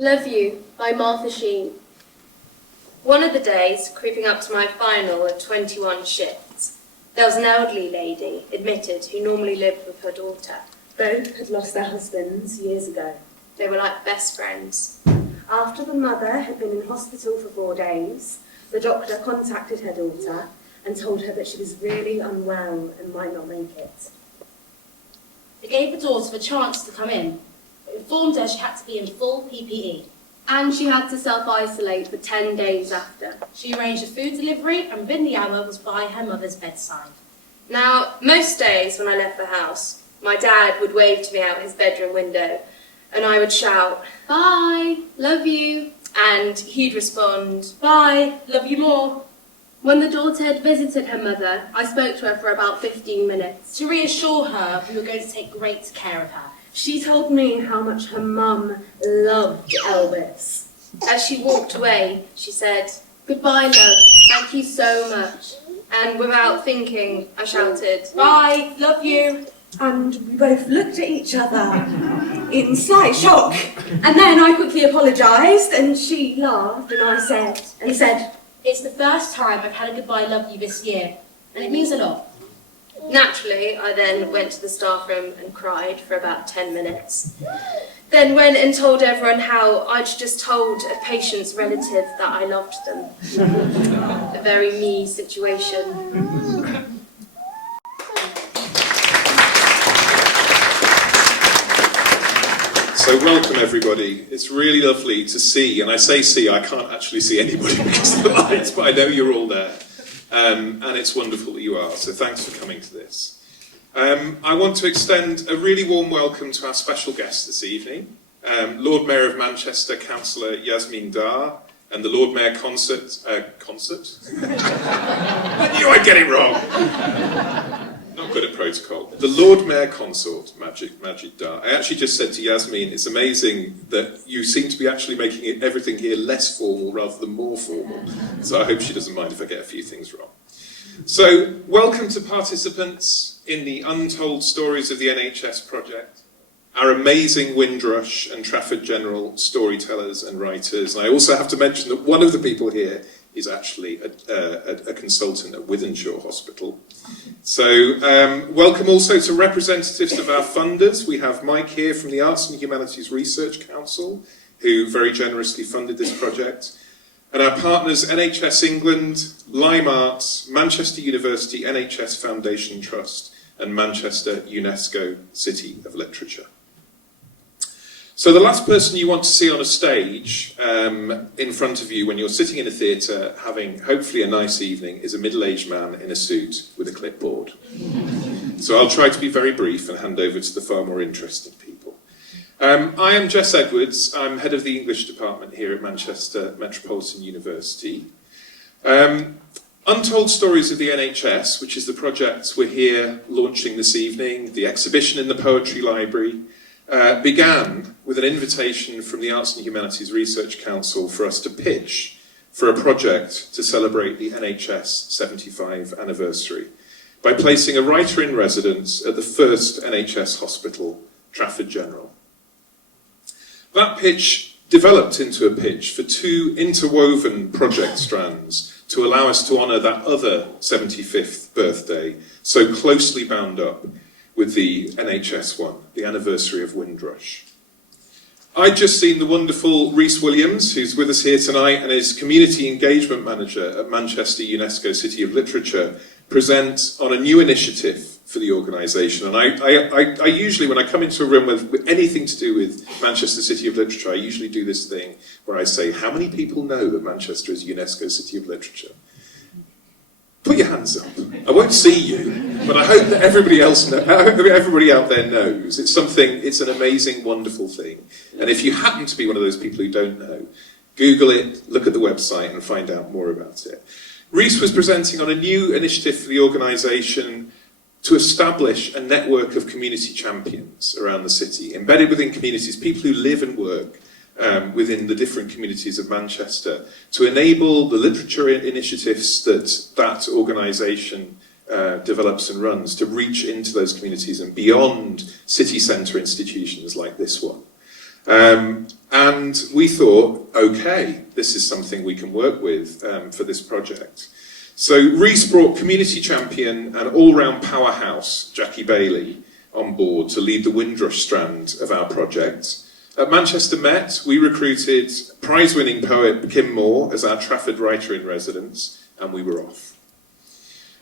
Love You by Martha Sheen. One of the days, creeping up to my final of 21 shifts, there was an elderly lady, admitted, who normally lived with her daughter. Both had lost their husbands years ago. They were like best friends. After the mother had been in hospital for 4 days, the doctor contacted her daughter and told her that she was really unwell and might not make it. They gave the daughter a chance to come in, but informed her she had to be in full PPE. And she had to self-isolate for 10 days after. She arranged a food delivery and within the hour was by her mother's bedside. Now, most days when I left the house, my dad would wave to me out his bedroom window and I would shout, "Bye, love you," and he'd respond, Bye, love you more. When the daughter had visited her mother, I spoke to her for about 15 minutes. To reassure her we were going to take great care of her. She told me how much her mum loved Elvis. As she walked away, she said, "Goodbye, love, thank you so much." And without thinking, I shouted, Bye, love you. And we both looked at each other in slight shock. And then I quickly apologised and she laughed and I said, It's the first time I've had a goodbye love you this year, and it means a lot. Naturally, I then went to the staff room and cried for about 10 minutes. Then went and told everyone how I'd just told a patient's relative that I loved them. A very me situation. So welcome everybody. It's really lovely to see, and I say see, I can't actually see anybody because of the lights, but I know you're all there. And it's wonderful that you are, so thanks for coming to this. I want to extend a really warm welcome to our special guest this evening, Lord Mayor of Manchester, Councillor Yasmin Dar, and the Lord Mayor Concert? I knew I'd get it wrong! Not good at protocol. The Lord Mayor Consort, Majid Dar. I actually just said to Yasmin, it's amazing that you seem to be actually making everything here less formal rather than more formal. So I hope she doesn't mind if I get a few things wrong. So, welcome to participants in the Untold Stories of the NHS project, our amazing Windrush and Trafford General storytellers and writers. And I also have to mention that one of the people here is actually a consultant at Wythenshawe Hospital. So, welcome also to representatives of our funders. We have Mike here from the Arts and Humanities Research Council, who very generously funded this project. And our partners NHS England, Lime Arts, Manchester University NHS Foundation Trust, and Manchester UNESCO City of Literature. So the last person you want to see on a stage in front of you when you're sitting in a theatre having hopefully a nice evening is a middle-aged man in a suit with a clipboard. So I'll try to be very brief and hand over to the far more interesting people. I am Jess Edwards. I'm head of the English department here at Manchester Metropolitan University. Untold Stories of the NHS, which is the project we're here launching this evening, the exhibition in the Poetry Library, began with an invitation from the Arts and Humanities Research Council for us to pitch for a project to celebrate the NHS 75th anniversary by placing a writer in residence at the first NHS hospital, Trafford General. That pitch developed into a pitch for 2 interwoven project strands to allow us to honour that other 75th birthday so closely bound up with the NHS one, the anniversary of Windrush. I'd just seen the wonderful Rhys Williams, who's with us here tonight and is Community Engagement Manager at Manchester UNESCO City of Literature, present on a new initiative for the organisation. And I usually, when I come into a room with anything to do with Manchester City of Literature, I usually do this thing where I say, how many people know that Manchester is UNESCO City of Literature? Put your hands up. I won't see you, but I hope that everybody out there knows. It's an amazing, wonderful thing. And if you happen to be one of those people who don't know, Google it, look at the website and find out more about it. Rhys was presenting on a new initiative for the organisation to establish a network of community champions around the city, embedded within communities, people who live and work within the different communities of Manchester, to enable the literature initiatives that organisation develops and runs to reach into those communities and beyond city centre institutions like this one. And we thought, okay, this is something we can work with for this project. So Reece brought community champion and all-round powerhouse Jackie Bailey on board to lead the Windrush strand of our project. At Manchester Met, we recruited prize-winning poet Kim Moore as our Trafford writer-in-residence, and we were off.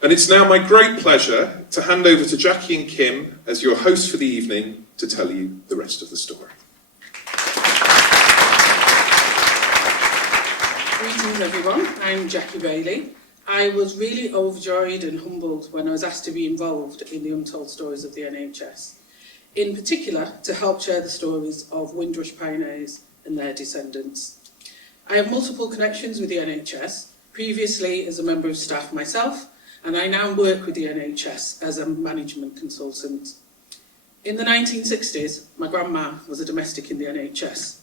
And it's now my great pleasure to hand over to Jackie and Kim as your hosts for the evening to tell you the rest of the story. Greetings everyone, I'm Jackie Bailey. I was really overjoyed and humbled when I was asked to be involved in the Untold stories of the NHS, in particular to help share the stories of Windrush pioneers and their descendants. I have multiple connections with the NHS, previously as a member of staff myself, and I now work with the NHS as a management consultant. In the 1960s, my grandma was a domestic in the NHS.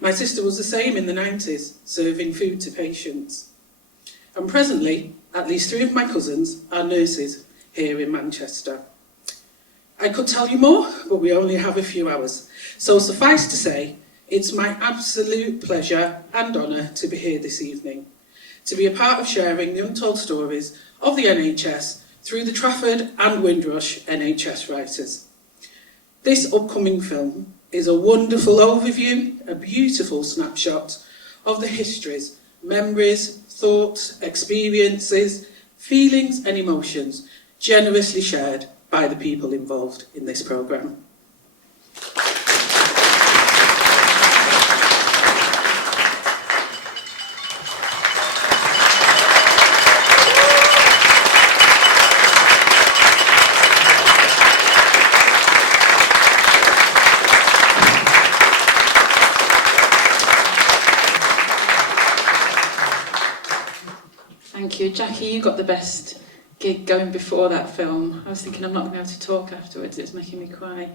My sister was the same in the 90s, serving food to patients. And presently, at least 3 of my cousins are nurses here in Manchester. I could tell you more, but we only have a few hours. So suffice to say, it's my absolute pleasure and honour to be here this evening, to be a part of sharing the untold stories of the NHS through the Trafford and Windrush NHS writers. This upcoming film is a wonderful overview, a beautiful snapshot of the histories, memories, thoughts, experiences, feelings and emotions generously shared by the people involved in this programme. Thank you. Jackie, you got the best gig going before that film. I was thinking I'm not going to be able to talk afterwards, it's making me cry.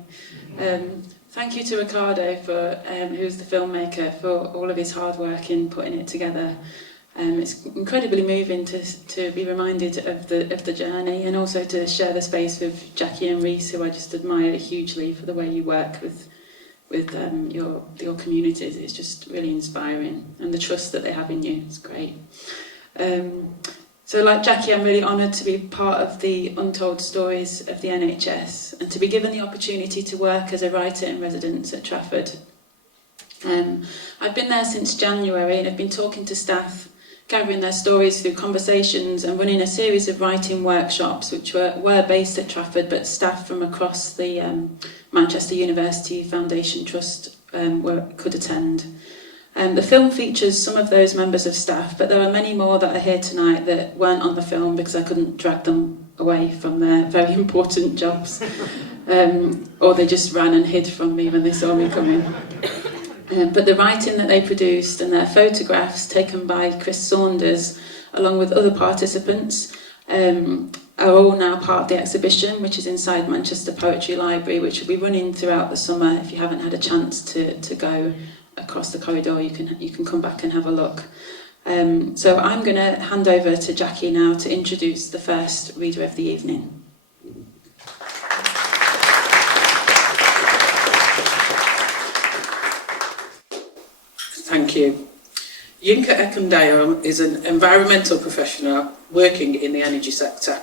Thank you to Ricardo, who's the filmmaker, for all of his hard work in putting it together. It's incredibly moving to be reminded of the journey, and also to share the space with Jackie and Reece, who I just admire hugely for the way you work with your communities. It's just really inspiring, and the trust that they have in you is great. So like Jackie, I'm really honoured to be part of the Untold Stories of the NHS and to be given the opportunity to work as a writer in residence at Trafford. I've been there since January, and I've been talking to staff, gathering their stories through conversations and running a series of writing workshops which were based at Trafford, but staff from across the Manchester University Foundation Trust could attend. The film features some of those members of staff, but there are many more that are here tonight that weren't on the film because I couldn't drag them away from their very important jobs, or they just ran and hid from me when they saw me coming. But the writing that they produced and their photographs taken by Chris Saunders, along with other participants, are all now part of the exhibition, which is inside Manchester Poetry Library, which will be running throughout the summer. If you haven't had a chance to go across the corridor, you can come back and have a look. So I'm going to hand over to Jackie now to introduce the first reader of the evening. Thank you. Yinka Ekundeo is an environmental professional working in the energy sector.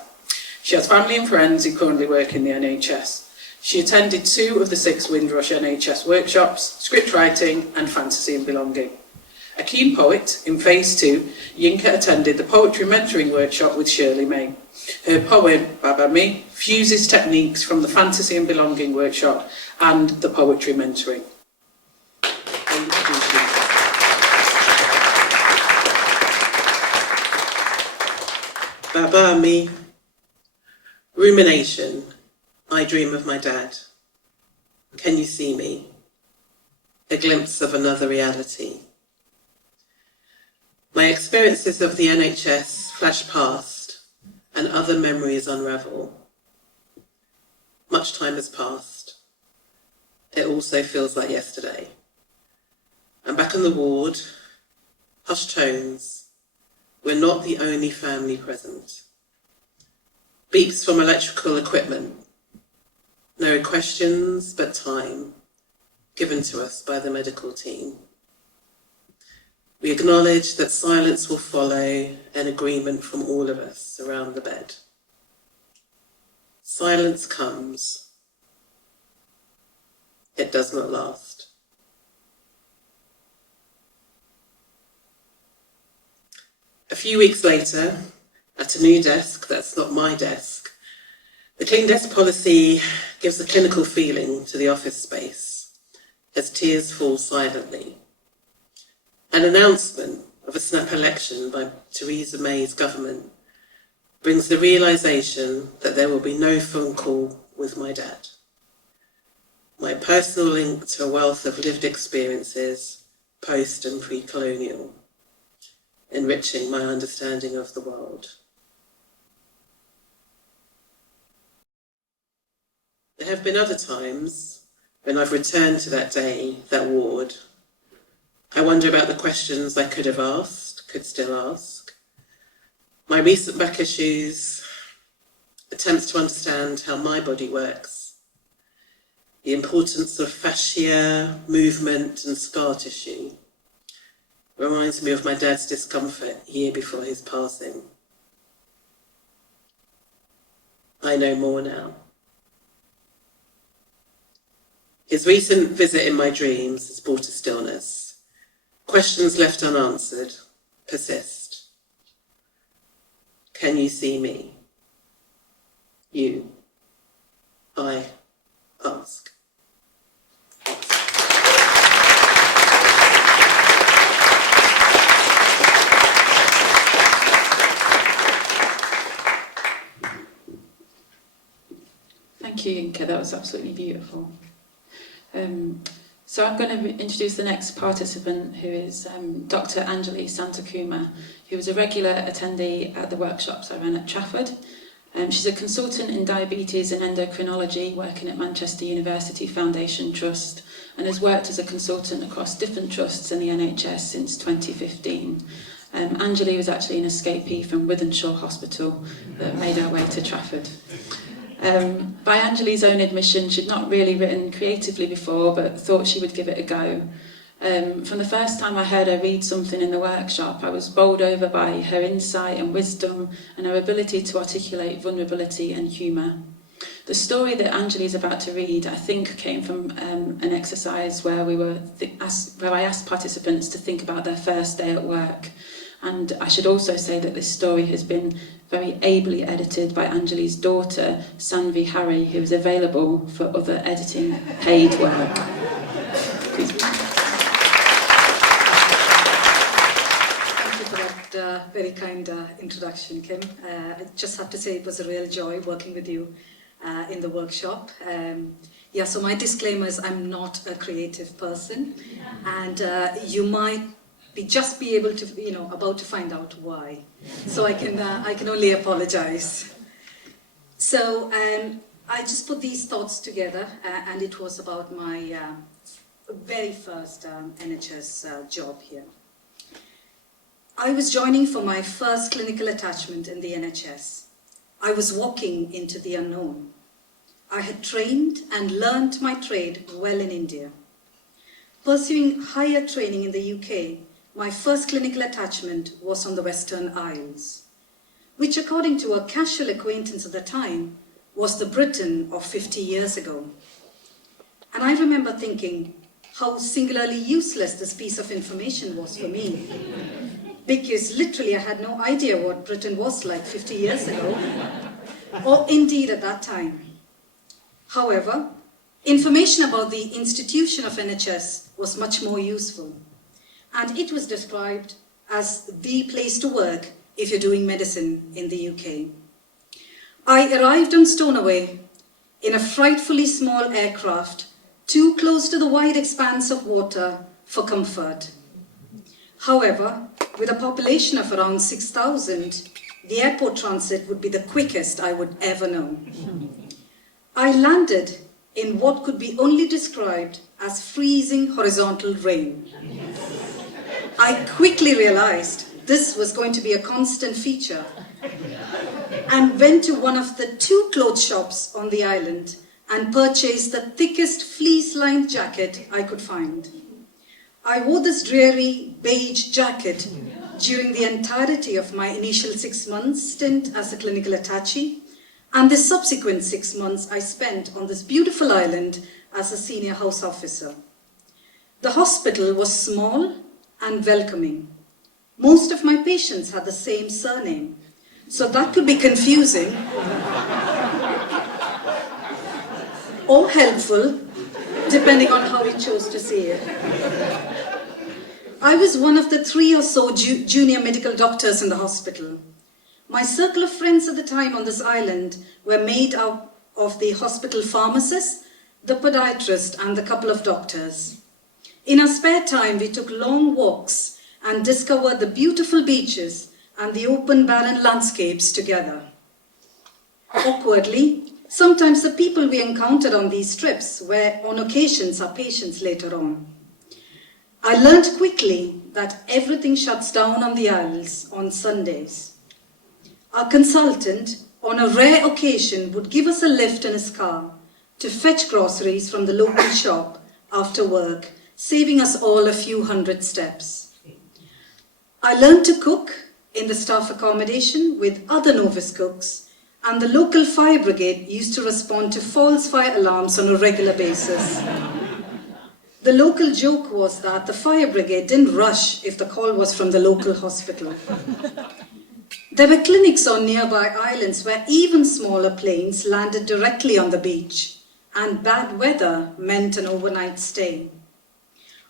She has family and friends who currently work in the NHS. She attended 2 of the 6 Windrush NHS workshops, script writing and fantasy and belonging. A keen poet, in phase 2, Yinka attended the poetry mentoring workshop with Shirley May. Her poem, Baba Me, fuses techniques from the fantasy and belonging workshop and the poetry mentoring. Baba Me. Rumination. I dream of my dad. Can you see me? A glimpse of another reality. My experiences of the NHS flash past and other memories unravel. Much time has passed. It also feels like yesterday. I'm back on the ward. Hushed tones. We're not the only family present. Beeps from electrical equipment. No questions but time. given to us by the medical team. We acknowledge that silence will follow an agreement from all of us around the bed. Silence comes. It does not last. A few weeks later, at a new desk that's not my desk, the clean desk policy gives a clinical feeling to the office space as tears fall silently. An announcement of a snap election by Theresa May's government brings the realisation that there will be no phone call with my dad. My personal link to a wealth of lived experiences, post and pre-colonial, enriching my understanding of the world. There have been other times when I've returned to that day, that ward. I wonder about the questions I could have asked, could still ask. My recent back issues, attempts to understand how my body works, the importance of fascia, movement and scar tissue, reminds me of my dad's discomfort a year before his passing. I know more now. His recent visit in my dreams has brought a stillness. Questions left unanswered persist. Can you see me? You. I ask. Thank you, Yinka. That was absolutely beautiful. So I'm going to introduce the next participant, who is Dr. Anjali Santakuma, who was a regular attendee at the workshops I ran at Trafford. She's a consultant in diabetes and endocrinology, working at Manchester University Foundation Trust, and has worked as a consultant across different trusts in the NHS since 2015. Anjali was actually an escapee from Wythenshawe Hospital that made her way to Trafford. By Anjali's own admission, she'd not really written creatively before, but thought she would give it a go. From the first time I heard her read something in the workshop, I was bowled over by her insight and wisdom and her ability to articulate vulnerability and humour. The story that Anjali is about to read, I think, came from an exercise where I asked participants to think about their first day at work. And I should also say that this story has been very ably edited by Anjali's daughter, Sanvi Harry, who is available for other editing paid work. Please. Thank you for that very kind introduction, Kim. I just have to say it was a real joy working with you in the workshop. So my disclaimer is I'm not a creative person, and you might be able to, about to find out why. So I can only apologize. So I just put these thoughts together, and it was about my very first NHS job here. I was joining for my first clinical attachment in the NHS. I was walking into the unknown. I had trained and learnt my trade well in India. Pursuing higher training in the UK, my first clinical attachment was on the Western Isles, which, according to a casual acquaintance at the time, was the Britain of 50 years ago. And I remember thinking how singularly useless this piece of information was for me, because literally I had no idea what Britain was like 50 years ago, or indeed at that time. However, information about the institution of NHS was much more useful. And it was described as the place to work if you're doing medicine in the UK. I arrived on Stowaway in a frightfully small aircraft, too close to the wide expanse of water for comfort. However, with a population of around 6,000, the airport transit would be the quickest I would ever know. I landed in what could be only described as freezing horizontal rain. I quickly realized this was going to be a constant feature, and went to one of the 2 clothes shops on the island and purchased the thickest fleece-lined jacket I could find. I wore this dreary beige jacket during the entirety of my initial 6 months stint as a clinical attaché, and the subsequent 6 months I spent on this beautiful island as a senior house officer. The hospital was small and welcoming. Most of my patients had the same surname, so that could be confusing or helpful, depending on how you chose to see it. I was one of the 3 or so junior medical doctors in the hospital. My circle of friends at the time on this island were made up of the hospital pharmacist, the podiatrist, and the couple of doctors. In our spare time, we took long walks and discovered the beautiful beaches and the open, barren landscapes together. Awkwardly, sometimes the people we encountered on these trips were on occasions our patients later on. I learned quickly that everything shuts down on the Isles on Sundays. Our consultant, on a rare occasion, would give us a lift in his car to fetch groceries from the local shop after work, saving us all a few hundred steps. I learned to cook in the staff accommodation with other novice cooks, and the local fire brigade used to respond to false fire alarms on a regular basis. The local joke was that the fire brigade didn't rush if the call was from the local hospital. There were clinics on nearby islands where even smaller planes landed directly on the beach, and bad weather meant an overnight stay.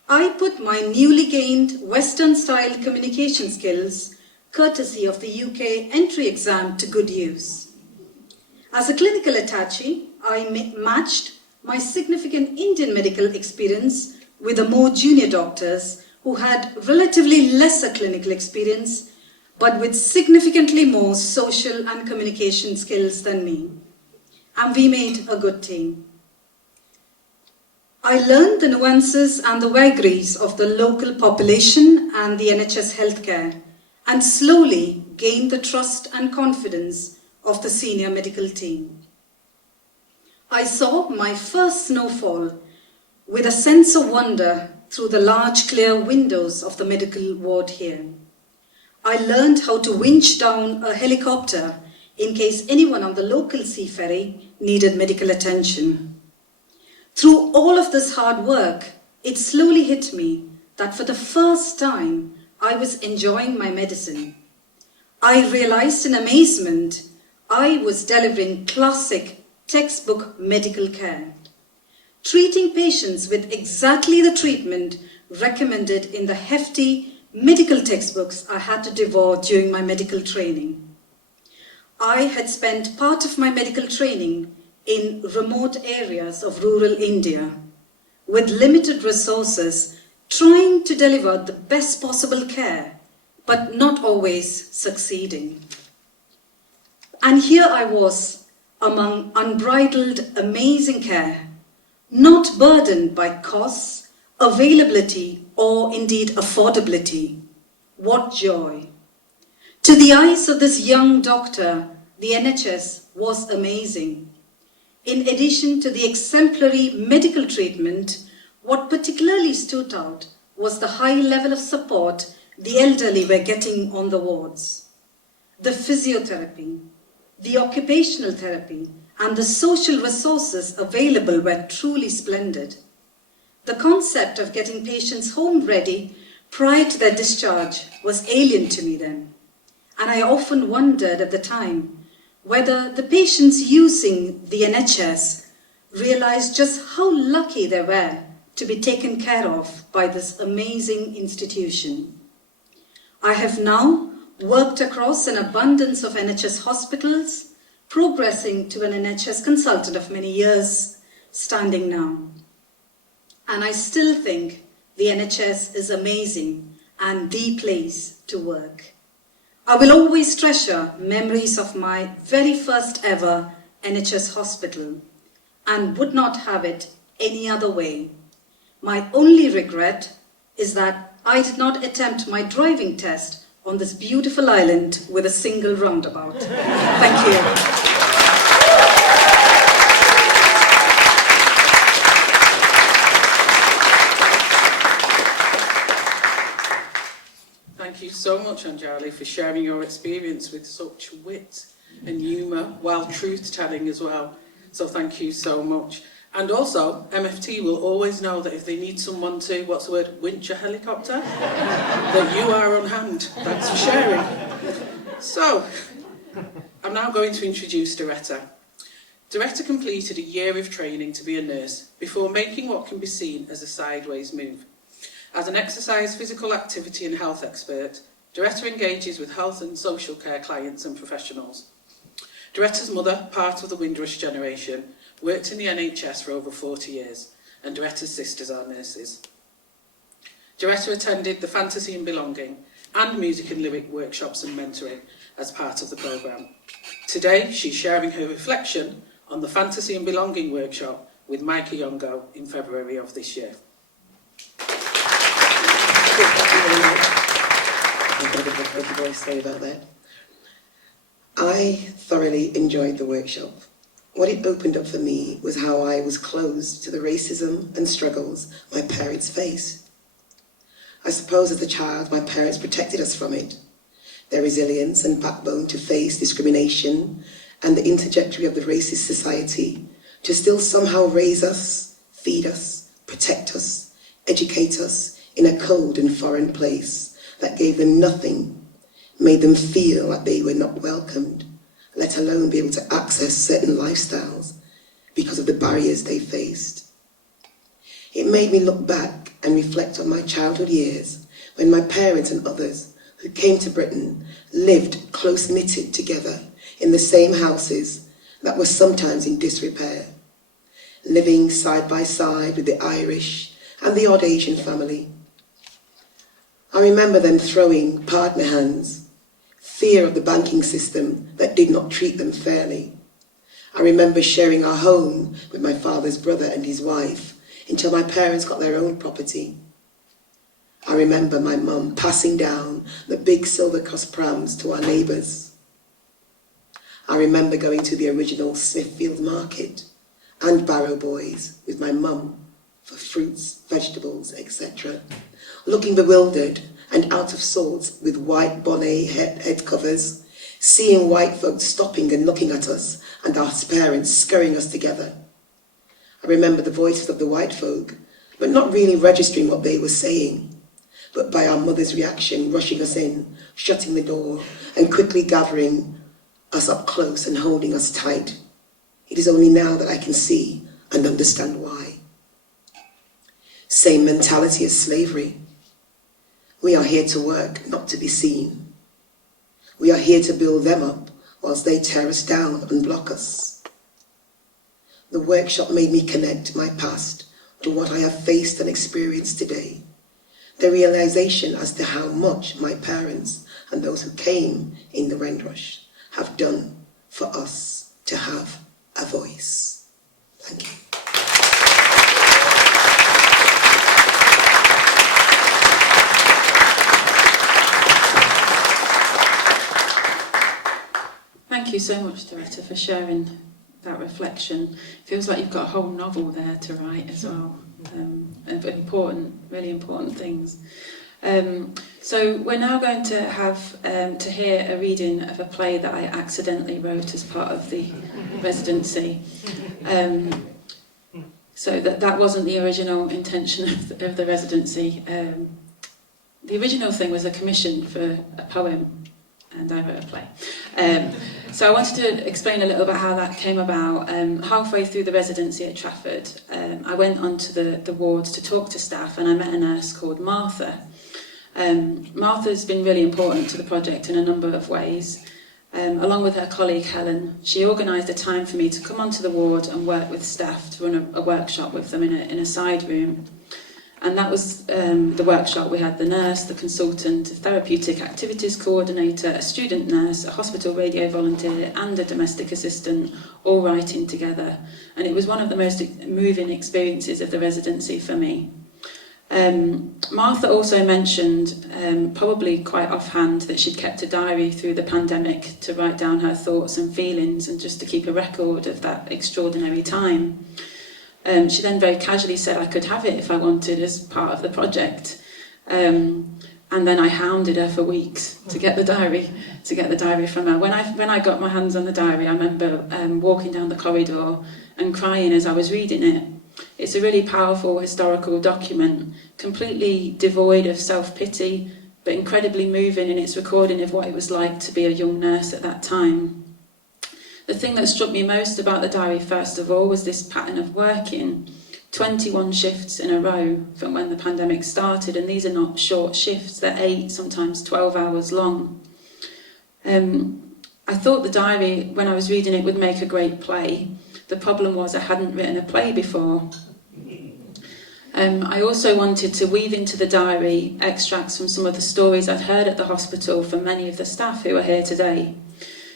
I put my newly gained Western-style communication skills, courtesy of the UK entry exam, to good use. As a clinical attaché, I matched my significant Indian medical experience with the more junior doctors who had relatively lesser clinical experience, but with significantly more social and communication skills than me. And we made a good team. I learned the nuances and the vagaries of the local population and the NHS healthcare, and slowly gained the trust and confidence of the senior medical team. I saw my first snowfall with a sense of wonder through the large clear windows of the medical ward here. I learned how to winch down a helicopter in case anyone on the local sea ferry needed medical attention. Through all of this hard work, it slowly hit me that for the first time, I was enjoying my medicine. I realized in amazement I was delivering classic textbook medical care, treating patients with exactly the treatment recommended in the hefty medical textbooks I had to devour during my medical training. I had spent part of my medical training in remote areas of rural India, with limited resources, trying to deliver the best possible care, but not always succeeding. And here I was, among unbridled, amazing care, not burdened by costs, availability, or indeed affordability. What joy! To the eyes of this young doctor, the NHS was amazing. In addition to the exemplary medical treatment, what particularly stood out was the high level of support the elderly were getting on the wards. The physiotherapy, the occupational therapy, and the social resources available were truly splendid. The concept of getting patients home ready prior to their discharge was alien to me then, and I often wondered at the time whether the patients using the NHS realized just how lucky they were to be taken care of by this amazing institution. I have now worked across an abundance of NHS hospitals, progressing to an NHS consultant of many years, standing now. And I still think the NHS is amazing and the place to work. I will always treasure memories of my very first ever NHS hospital and would not have it any other way. My only regret is that I did not attempt my driving test on this beautiful island with a single roundabout. Thank you. so much, Anjali, for sharing your experience with such wit and humour, while truth-telling as well. So thank you so much. And also, MFT will always know that if they need someone to, what's the word, winch a helicopter, that you are on hand. Thanks for sharing. So, I'm now going to introduce Doretta. Doretta completed a year of training to be a nurse before making what can be seen as a sideways move. As an exercise, physical activity and health expert, Doretta engages with health and social care clients and professionals. Doretta's mother, part of the Windrush generation, worked in the NHS for over 40 years, and Doretta's sisters are nurses. Doretta attended the Fantasy and Belonging and Music and Lyric workshops and mentoring as part of the programme. Today, she's sharing her reflection on the Fantasy and Belonging workshop with Micah Yongo in February of this year. I've got a bit of voice, sorry about that. I thoroughly enjoyed the workshop. What it opened up for me was how I was closed to the racism and struggles my parents faced. I suppose as a child, my parents protected us from it. Their resilience and backbone to face discrimination and the interjectory of the racist society to still somehow raise us, feed us, protect us, educate us in a cold and foreign place that gave them nothing, made them feel like they were not welcomed, let alone be able to access certain lifestyles because of the barriers they faced. It made me look back and reflect on my childhood years when my parents and others who came to Britain lived close-knitted together in the same houses that were sometimes in disrepair, living side by side with the Irish and the odd Asian family. I remember them throwing partner hands, fear of the banking system that did not treat them fairly. I remember sharing our home with my father's brother and his wife until my parents got their own property. I remember my mum passing down the big Silver Cross prams to our neighbours. I remember going to the original Smithfield Market and Barrow Boys with my mum for fruits, vegetables, etc., looking bewildered and out of sorts with white bonnet head covers, seeing white folks stopping and looking at us and our parents scurrying us together. I remember the voices of the white folk, but not really registering what they were saying, but by our mother's reaction, rushing us in, shutting the door, and quickly gathering us up close and holding us tight. It is only now that I can see and understand why. Same mentality as slavery. We are here to work, not to be seen. We are here to build them up whilst they tear us down and block us. The workshop made me connect my past to what I have faced and experienced today. The realization as to how much my parents and those who came in the Windrush have done for us to have a voice. Thank you. Thank you so much, Doretta, for sharing that reflection. Feels like you've got a whole novel there to write as well, of important, really important things. So we're now going to have to hear a reading of a play that I accidentally wrote as part of the residency. So that wasn't the original intention of the residency. The original thing was a commission for a poem, and I wrote a play. So I wanted to explain a little about how that came about. Halfway through the residency at Trafford, I went onto the wards to talk to staff, and I met a nurse called Martha. Martha's been really important to the project in a number of ways. Along with her colleague Helen, she organised a time for me to come onto the ward and work with staff to run a workshop with them in a side room. And that was the workshop. We had the nurse, the consultant, a therapeutic activities coordinator, a student nurse, a hospital radio volunteer and a domestic assistant all writing together. And it was one of the most moving experiences of the residency for me. Martha also mentioned, probably quite offhand, that she'd kept a diary through the pandemic to write down her thoughts and feelings and just to keep a record of that extraordinary time. She then very casually said I could have it if I wanted as part of the project. And then I hounded her for weeks to get the diary from her. When I got my hands on the diary, I remember walking down the corridor and crying as I was reading it. It's a really powerful historical document, completely devoid of self-pity, but incredibly moving in its recording of what it was like to be a young nurse at that time. The thing that struck me most about the diary, first of all, was this pattern of working 21 shifts in a row from when the pandemic started, and these are not short shifts, they're 8, sometimes 12 hours long. I thought the diary, when I was reading it, would make a great play. The problem was I hadn't written a play before. I also wanted to weave into the diary extracts from some of the stories I'd heard at the hospital from many of the staff who are here today.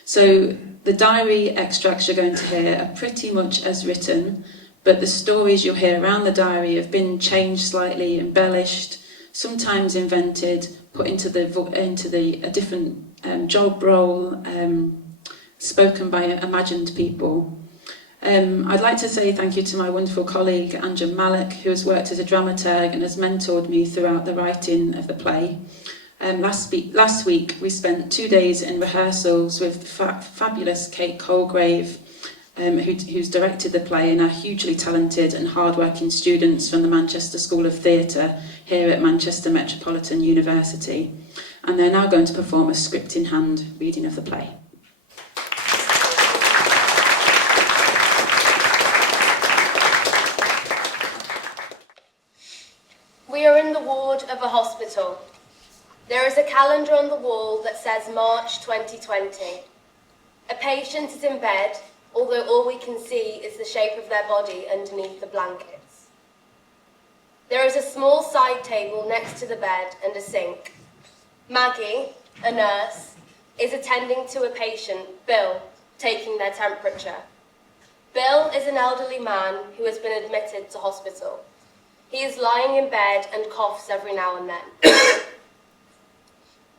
So the diary extracts you're going to hear are pretty much as written, but the stories you'll hear around the diary have been changed slightly, embellished, sometimes invented, put into a different job role, spoken by imagined people. I'd like to say thank you to my wonderful colleague Anja Malik, who has worked as a dramaturg and has mentored me throughout the writing of the play. Last week we spent 2 days in rehearsals with fabulous Kate Colgrave, who's directed the play, and our hugely talented and hard-working students from the Manchester School of Theatre here at Manchester Metropolitan University. And they're now going to perform a script-in-hand reading of the play. We are in the ward of a hospital. There is a calendar on the wall that says March 2020. A patient is in bed, although all we can see is the shape of their body underneath the blankets. There is a small side table next to the bed and a sink. Maggie, a nurse, is attending to a patient, Bill, taking their temperature. Bill is an elderly man who has been admitted to hospital. He is lying in bed and coughs every now and then.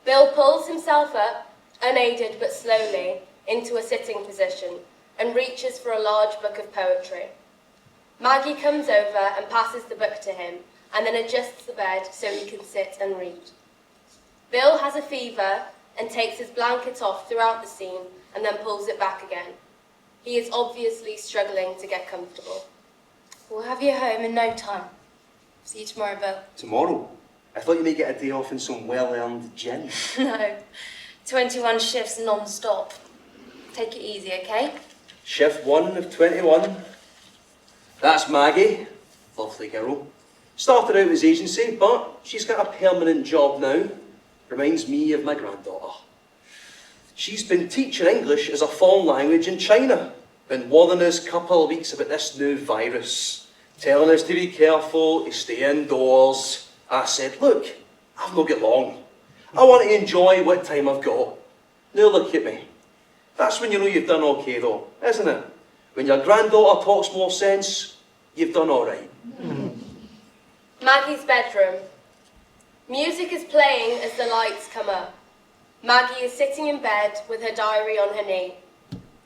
Bill pulls himself up, unaided but slowly, into a sitting position and reaches for a large book of poetry. Maggie comes over and passes the book to him and then adjusts the bed so he can sit and read. Bill has a fever and takes his blanket off throughout the scene and then pulls it back again. He is obviously struggling to get comfortable. We'll have you home in no time. See you tomorrow, Bill. Tomorrow? I thought you might get a day off in some well-earned gin. No, 21 shifts non-stop. Take it easy, okay? Shift 1 of 21. That's Maggie. Lovely girl. Started out as agency, but she's got a permanent job now. Reminds me of my granddaughter. She's been teaching English as a foreign language in China. Been warning us a couple of weeks about this new virus. Telling us to be careful, to stay indoors. I said, look, I've not got long. I want to enjoy what time I've got. Now look at me. That's when you know you've done okay though, isn't it? When your granddaughter talks more sense, you've done all right. Maggie's bedroom. Music is playing as the lights come up. Maggie is sitting in bed with her diary on her knee.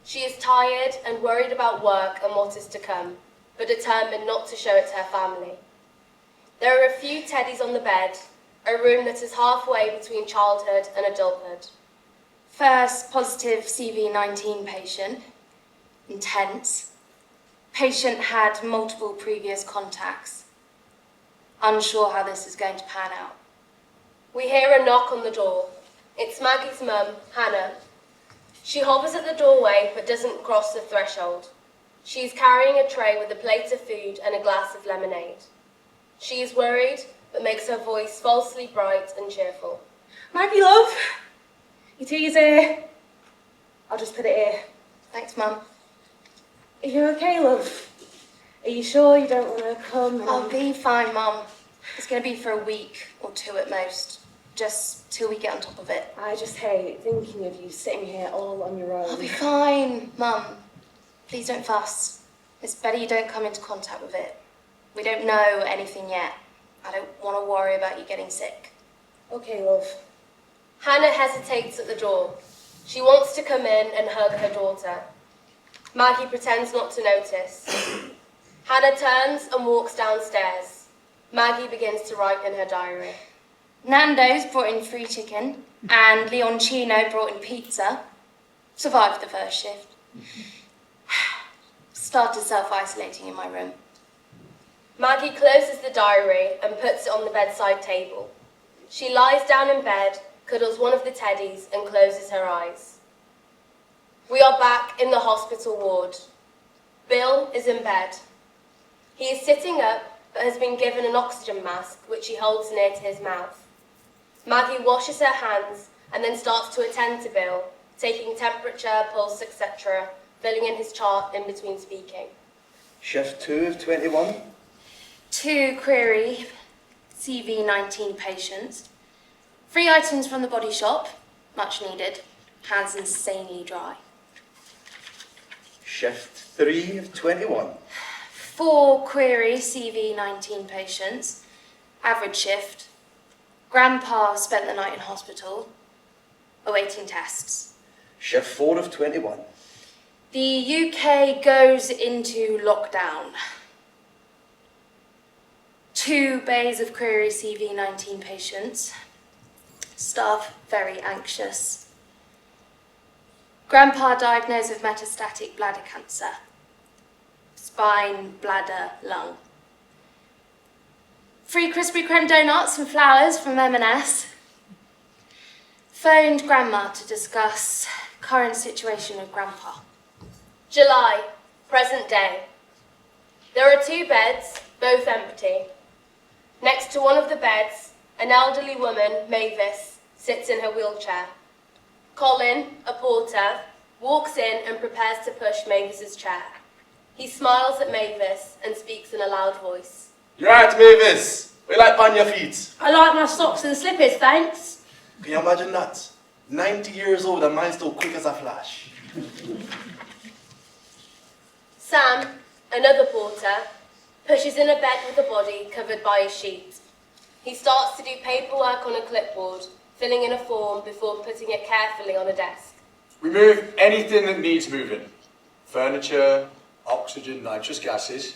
She is tired and worried about work and what is to come, but determined not to show it to her family. There are a few teddies on the bed, a room that is halfway between childhood and adulthood. First positive CV-19 patient. Intense. Patient had multiple previous contacts. Unsure how this is going to pan out. We hear a knock on the door. It's Maggie's mum, Hannah. She hovers at the doorway but doesn't cross the threshold. She is carrying a tray with a plate of food and a glass of lemonade. She is worried, but makes her voice falsely bright and cheerful. Maggie, love, your tea's here. I'll just put it here. Thanks, Mum. Are you okay, love? Are you sure you don't want to come? I'll be fine, Mum. It's going to be for a week or 2 at most. Just till we get on top of it. I just hate thinking of you sitting here all on your own. I'll be fine, Mum. Please don't fuss. It's better you don't come into contact with it. We don't know anything yet. I don't want to worry about you getting sick. Okay, love. Hannah hesitates at the door. She wants to come in and hug her daughter. Maggie pretends not to notice. Hannah turns and walks downstairs. Maggie begins to write in her diary. Nando's brought in free chicken, and Leoncino brought in pizza. Survived the first shift. Started self-isolating in my room. Maggie closes the diary and puts it on the bedside table. She lies down in bed, cuddles one of the teddies, and closes her eyes. We are back in the hospital ward. Bill is in bed. He is sitting up, but has been given an oxygen mask, which he holds near to his mouth. Maggie washes her hands and then starts to attend to Bill, taking temperature, pulse, etc., filling in his chart in between speaking. Shift 2 of 21. 2 query CV19 patients. 3 items from the body shop, much needed. Hands insanely dry. Shift 3 of 21. 4 query CV19 patients. Average shift. Grandpa spent the night in hospital, awaiting tests. Shift 4 of 21. The UK goes into lockdown. 2 bays of query CV19 patients. Staff very anxious. Grandpa diagnosed with metastatic bladder cancer. Spine, bladder, lung. 3 Krispy Kreme donuts and flowers from M&S. Phoned Grandma to discuss current situation with Grandpa. July, present day. There are 2 beds, both empty. Next to one of the beds, an elderly woman, Mavis, sits in her wheelchair. Colin, a porter, walks in and prepares to push Mavis's chair. He smiles at Mavis and speaks in a loud voice. You're right, Mavis. We like on your feet. I like my socks and slippers, thanks. Can you imagine that? 90 years old and mine's still quick as a flash. Sam, another porter, pushes in a bed with a body covered by a sheet. He starts to do paperwork on a clipboard, filling in a form before putting it carefully on a desk. Remove anything that needs moving. Furniture, oxygen, nitrous gases.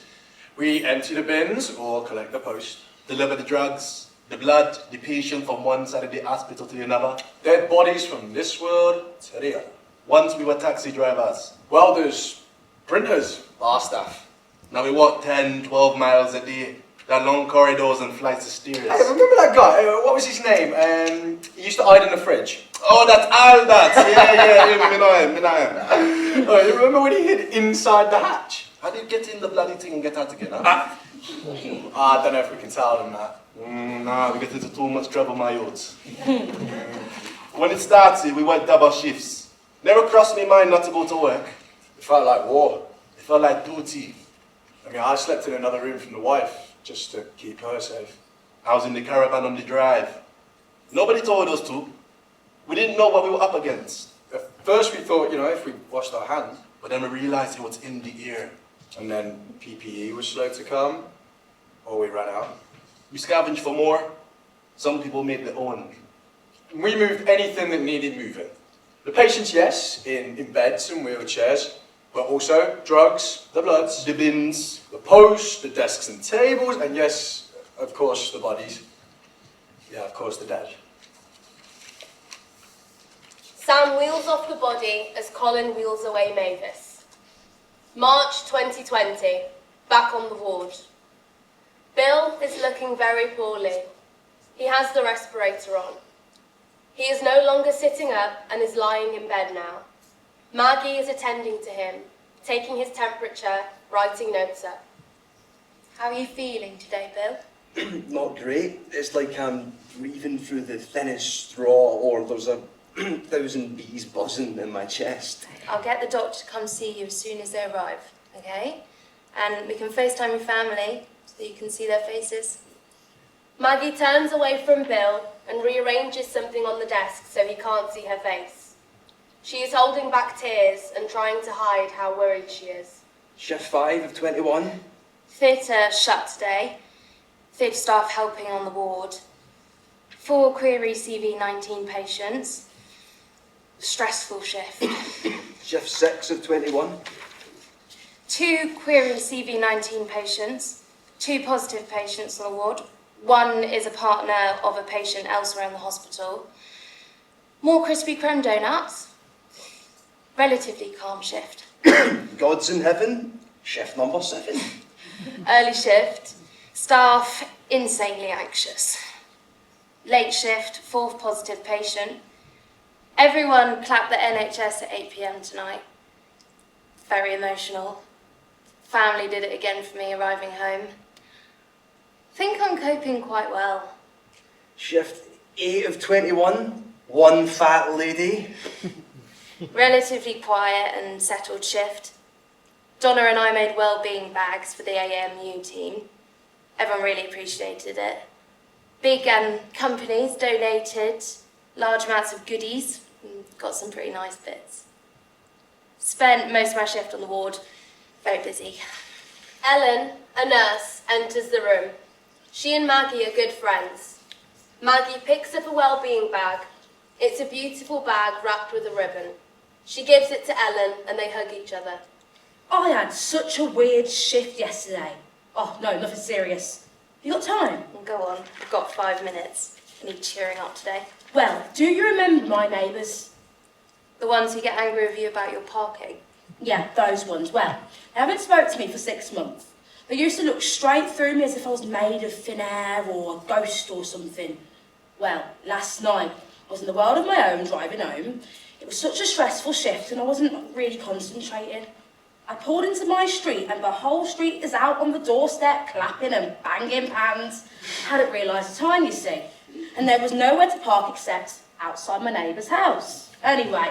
We empty the bins or collect the post. Deliver the drugs, the blood, the patient from one side of the hospital to another. Dead bodies from this world to the other. Once we were taxi drivers. Welders, printers, our staff. Now we walk 10, 12 miles a day. Down long corridors and flights of stairs. Hey, remember that guy? What was his name? He used to hide in the fridge. Oh, that's Albert. Yeah, me know him. Oh, you remember when he hid inside the hatch? How do you get in the bloody thing and get out again, huh? I don't know if we can tell them that. Nah, we get into too much trouble, my youths. When it started, we worked double shifts. Never crossed my mind not to go to work. It felt like war. It felt like duty. I mean, I slept in another room from the wife, just to keep her safe. I was in the caravan on the drive. Nobody told us to. We didn't know what we were up against. At first we thought, if we washed our hands. But then we realised it was in the air. And then PPE was slow to come, or we ran out. We scavenged for more. Some people made their own. We moved anything that needed moving. The patients, yes, in beds and wheelchairs, but also drugs, the bloods, The bins. the posts, the desks and tables, and yes, of course, the bodies. Yeah, of course, the dead. Sam wheels off the body as Colin wheels away Mavis. March 2020, back on the ward. Bill is looking very poorly. He has the respirator on. He is no longer sitting up and is lying in bed now. Maggie is attending to him, taking his temperature, writing notes up. How are you feeling today, Bill? Not great. It's like I'm breathing through the thinnest straw, or there's 1,000 bees buzzing in my chest. I'll get the doctor to come see you as soon as they arrive, okay? And we can FaceTime your family so you can see their faces. Maggie turns away from Bill and rearranges something on the desk so he can't see her face. She is holding back tears and trying to hide how worried she is. Shift 5 of 21. Theatre shut today. Theatre staff helping on the ward. 4 query CV19 patients. Stressful shift. Shift 6 of 21. 2 query CV19 patients. 2 positive patients on the ward. One is a partner of a patient elsewhere in the hospital. More Krispy Kreme donuts. Relatively calm shift. God's in heaven, shift number 7. Early shift. Staff insanely anxious. Late shift, 4th positive patient. Everyone clapped the NHS at 8 p.m. tonight. Very emotional. Family did it again for me arriving home. Think I'm coping quite well. Shift 8 of 21, one fat lady. Relatively quiet and settled shift. Donna and I made well-being bags for the AMU team. Everyone really appreciated it. Big companies donated large amounts of goodies and got some pretty nice bits. Spent most of my shift on the ward, very busy. Ellen, a nurse, enters the room. She and Maggie are good friends. Maggie picks up a well-being bag. It's a beautiful bag wrapped with a ribbon. She gives it to Ellen and they hug each other. I had such a weird shift yesterday. Oh, no, nothing serious. You got time? Well, go on, I've got 5 minutes. I need cheering up today. Well, do you remember my neighbours? The ones who get angry with you about your parking? Yeah, those ones. Well, they haven't spoke to me for 6 months. They used to look straight through me as if I was made of thin air or a ghost or something. Well, last night, I was in the world of my own driving home. It was such a stressful shift and I wasn't really concentrating. I pulled into my street and the whole street is out on the doorstep clapping and banging pans. Hadn't realised the time, you see. And there was nowhere to park except outside my neighbour's house. Anyway,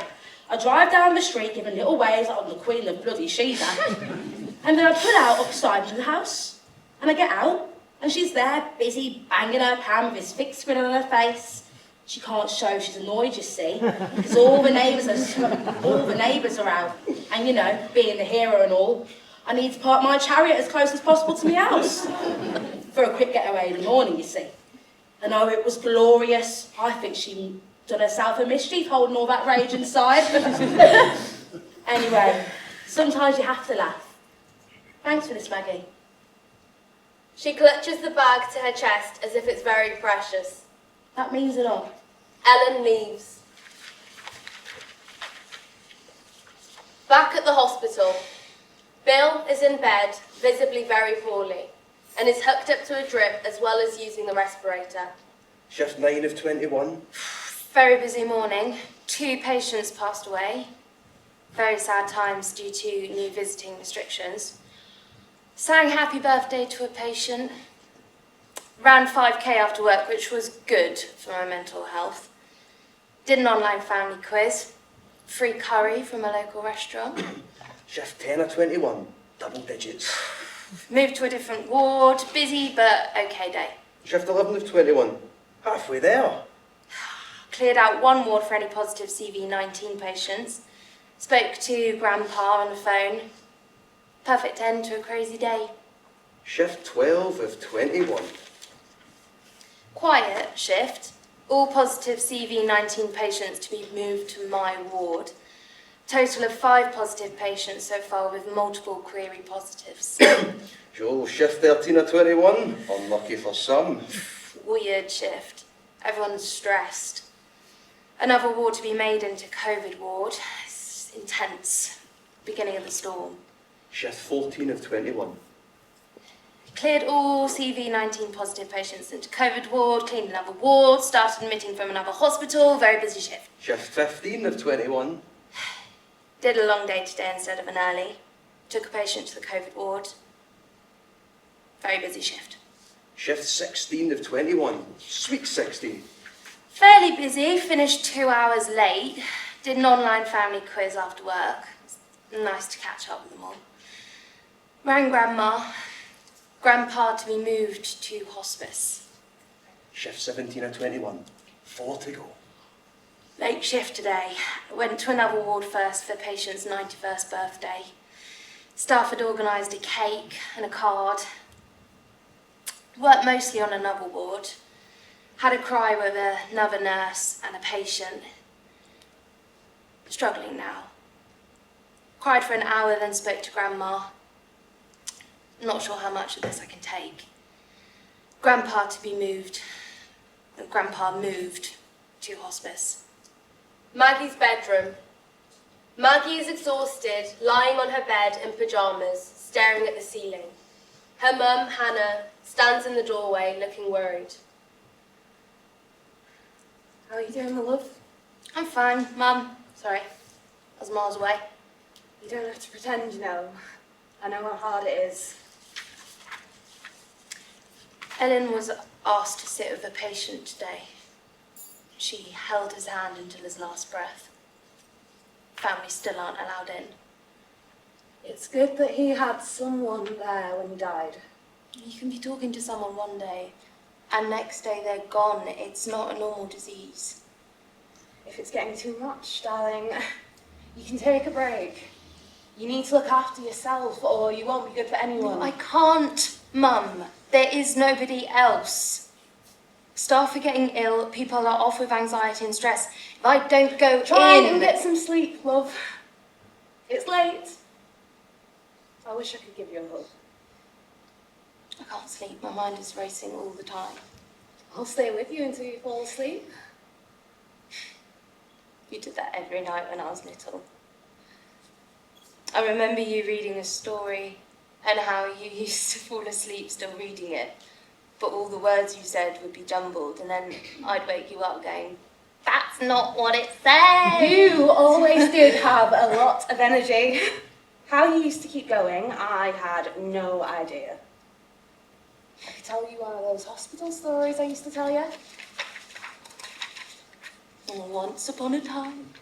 I drive down the street giving little waves like I'm the Queen of bloody Sheba. And then I pull out upside the house. And I get out and she's there busy banging her pan with this fixed grin on her face. She can't show she's annoyed, you see, because all the neighbours are out. And you know, being the hero and all, I need to park my chariot as close as possible to my house. For a quick getaway in the morning, you see. And oh, it was glorious. I think she done herself a mischief holding all that rage inside. Anyway, sometimes you have to laugh. Thanks for this, Maggie. She clutches the bag to her chest as if it's very precious. That means it all. Ellen leaves. Back at the hospital, Bill is in bed, visibly very poorly, and is hooked up to a drip as well as using the respirator. Shift 9 of 21. Very busy morning. 2 patients passed away. Very sad times due to new visiting restrictions. Sang happy birthday to a patient. Ran 5k after work, which was good for my mental health. Did an online family quiz. Free curry from a local restaurant. Shift 10 of 21. Double digits. Moved to a different ward. Busy, but okay day. Shift 11 of 21. Halfway there. Cleared out 1 ward for any positive CV-19 patients. Spoke to Grandpa on the phone. Perfect end to a crazy day. Shift 12 of 21. Quiet shift. All positive CV-19 patients to be moved to my ward. Total of 5 positive patients so far with multiple query positives. Joel, shift 13 of 21. Unlucky for some. Weird shift. Everyone's stressed. Another ward to be made into COVID ward. It's intense. Beginning of the storm. Shift 14 of 21. Cleared all CV-19 positive patients into COVID ward, cleaned another ward, started admitting from another hospital, very busy shift. Shift 15 of 21. Did a long day today instead of an early. Took a patient to the COVID ward. Very busy shift. Shift 16 of 21. Sweet 16. Fairly busy, finished 2 hours late. Did an online family quiz after work. Nice to catch up with them all. Rang Grandma. Grandpa to be moved to hospice. Shift 17 of 21. 4 to go. Late shift today. Went to another ward first for patient's 91st birthday. Staff had organised a cake and a card. Worked mostly on another ward. Had a cry with another nurse and a patient. Struggling now. Cried for an hour, then spoke to Grandma. Not sure how much of this I can take. Grandpa to be moved. And Grandpa moved to hospice. Maggie's bedroom. Maggie is exhausted, lying on her bed in pyjamas, staring at the ceiling. Her mum, Hannah, stands in the doorway, looking worried. How are you doing, my love? I'm fine, Mum. Sorry, I was miles away. You don't have to pretend, you know. I know how hard it is. Ellen was asked to sit with a patient today. She held his hand until his last breath. Family still aren't allowed in. It's good that he had someone there when he died. You can be talking to someone one day, and next day they're gone. It's not a normal disease. If it's getting too much, darling, you can take a break. You need to look after yourself, or you won't be good for anyone. No, I can't, Mum. There is nobody else. Staff are getting ill, people are off with anxiety and stress. If I don't go Try in... and get some sleep, love. It's late. I wish I could give you a hug. I can't sleep, my mind is racing all the time. I'll stay with you until you fall asleep. You did that every night when I was little. I remember you reading a story and how you used to fall asleep still reading it, but all the words you said would be jumbled, and then I'd wake you up going, "That's not what it says!" You always did have a lot of energy. How you used to keep going, I had no idea. I could tell you one of those hospital stories I used to tell you. Once upon a time,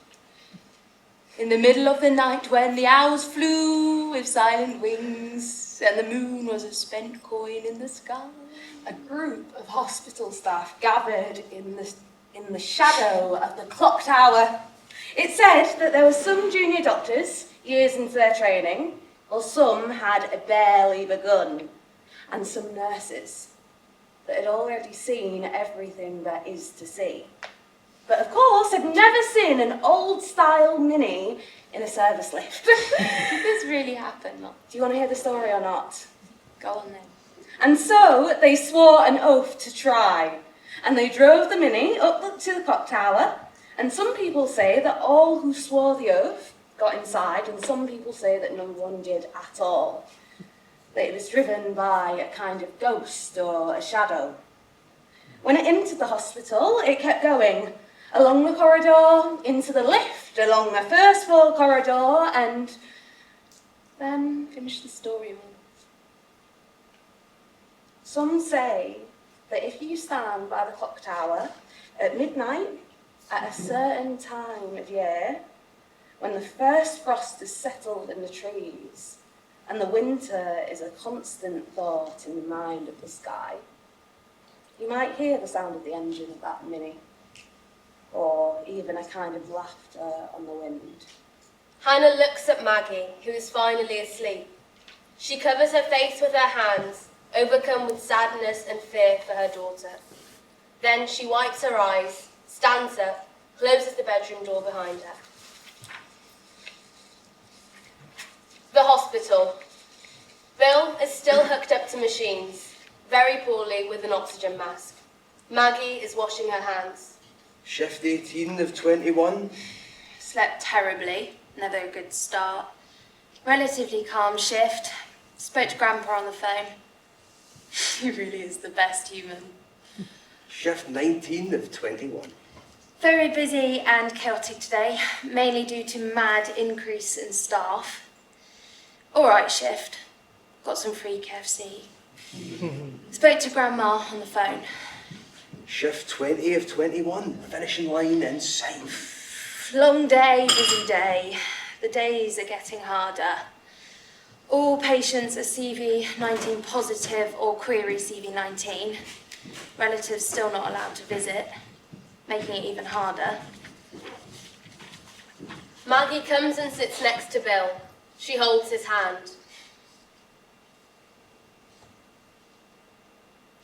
in the middle of the night when the owls flew with silent wings and the moon was a spent coin in the sky, a group of hospital staff gathered in the shadow of the clock tower. It said that there were some junior doctors, years into their training, while some had barely begun, and some nurses that had already seen everything there is to see. But of course, I'd never seen an old-style Mini in a service lift. Did this really happen? Do you want to hear the story or not? Go on then. And so they swore an oath to try, and they drove the Mini up to the clock tower, and some people say that all who swore the oath got inside, and some people say that no one did at all. That it was driven by a kind of ghost or a shadow. When it entered the hospital, it kept going along the corridor, into the lift, along the first floor corridor, and then Finish the story, Mum. some say that if you stand by the clock tower at midnight, at a certain time of year, when the first frost has settled in the trees, and the winter is a constant thought in the mind of the sky, you might hear the sound of the engine of that Mini, or even a kind of laughter on the wind. Hannah looks at Maggie, who is finally asleep. She covers her face with her hands, overcome with sadness and fear for her daughter. Then she wipes her eyes, stands up, closes the bedroom door behind her. The hospital. Bill is still hooked up to machines, very poorly with an oxygen mask. Maggie is washing her hands. Shift 18 of 21. Slept terribly, never a good start. Relatively calm shift. Spoke to Grandpa on the phone. He really is the best human. Shift 19 of 21. Very busy and chaotic today, mainly due to mad increase in staff. All right shift. Got some free KFC. Spoke to Grandma on the phone. Shift 20 of 21. Finishing line in sight. Long day, busy day. The days are getting harder. All patients are CV19 positive or query CV19. Relatives still not allowed to visit, making it even harder. Maggie comes and sits next to Bill. She holds his hand.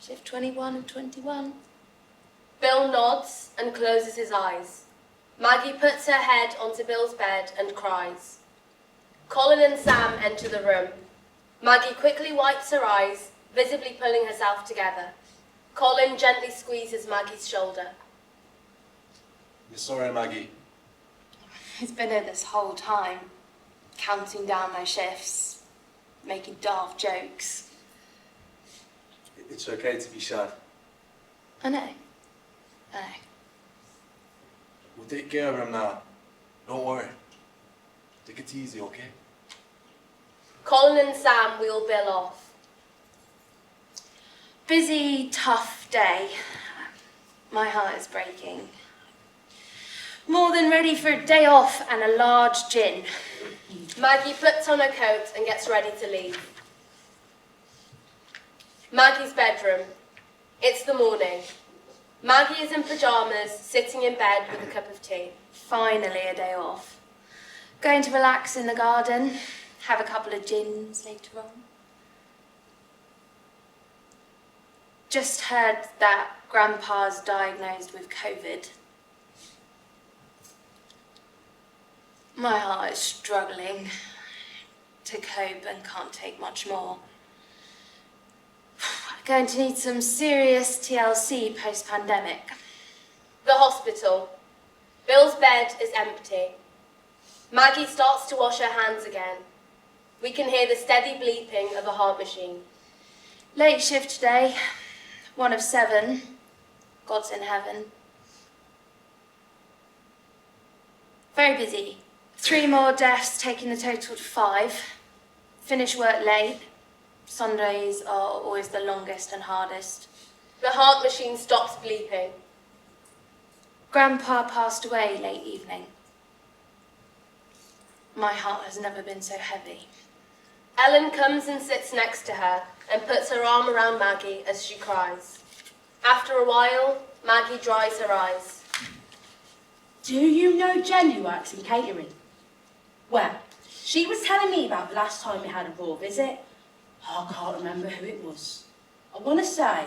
Shift 21 and 21. Bill nods and closes his eyes. Maggie puts her head onto Bill's bed and cries. Colin and Sam enter the room. Maggie quickly wipes her eyes, visibly pulling herself together. Colin gently squeezes Maggie's shoulder. You're sorry, Maggie. He's been here this whole time, counting down my shifts, making daft jokes. It's okay to be sad. I know. We'll take care of him now. Don't worry. Take it easy, okay? Colin and Sam wheel Bill off. Busy, tough day. My heart is breaking. More than ready for a day off and a large gin. Maggie puts on her coat and gets ready to leave. Maggie's bedroom. It's the morning. Maggie is in pyjamas, sitting in bed with a cup of tea. Finally a day off. Going to relax in the garden, have a couple of gins later on. Just heard that Grandpa's diagnosed with COVID. My heart is struggling to cope and can't take much more. I'm going to need some serious TLC post-pandemic. The hospital. Bill's bed is empty. Maggie starts to wash her hands again. We can hear the steady bleeping of a heart machine. Late shift today, 1 of 7. God's in heaven. Very busy. 3 more deaths, taking the total to 5. Finish work late. Sundays are always the longest and hardest. The heart machine stops bleeping. Grandpa passed away late evening. My heart has never been so heavy. Ellen comes and sits next to her and puts her arm around Maggie as she cries. After a while, Maggie dries her eyes. Do you know Jen who works in catering? Well, she was telling me about the last time we had a raw visit. Oh, I can't remember who it was. I want to say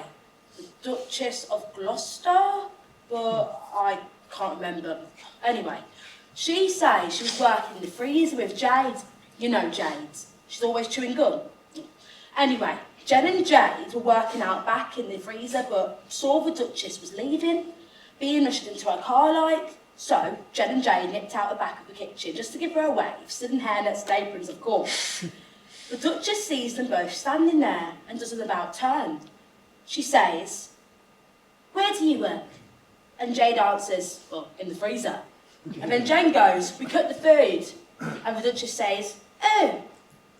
the Duchess of Gloucester, but I can't remember. Anyway, she says she was working in the freezer with Jade. You know Jade. She's always chewing gum. Anyway, Jen and Jade were working out back in the freezer, but saw the Duchess was leaving, being ushered into her car like. So, Jen and Jade nipped out the back of the kitchen just to give her a wave, stood in hairnets and aprons, of course. The Duchess sees them both standing there and does an about turn. She says, "Where do you work?" And Jade answers, "Well, in the freezer." And then Jen goes, "We cooked the food." And the Duchess says, "Oh,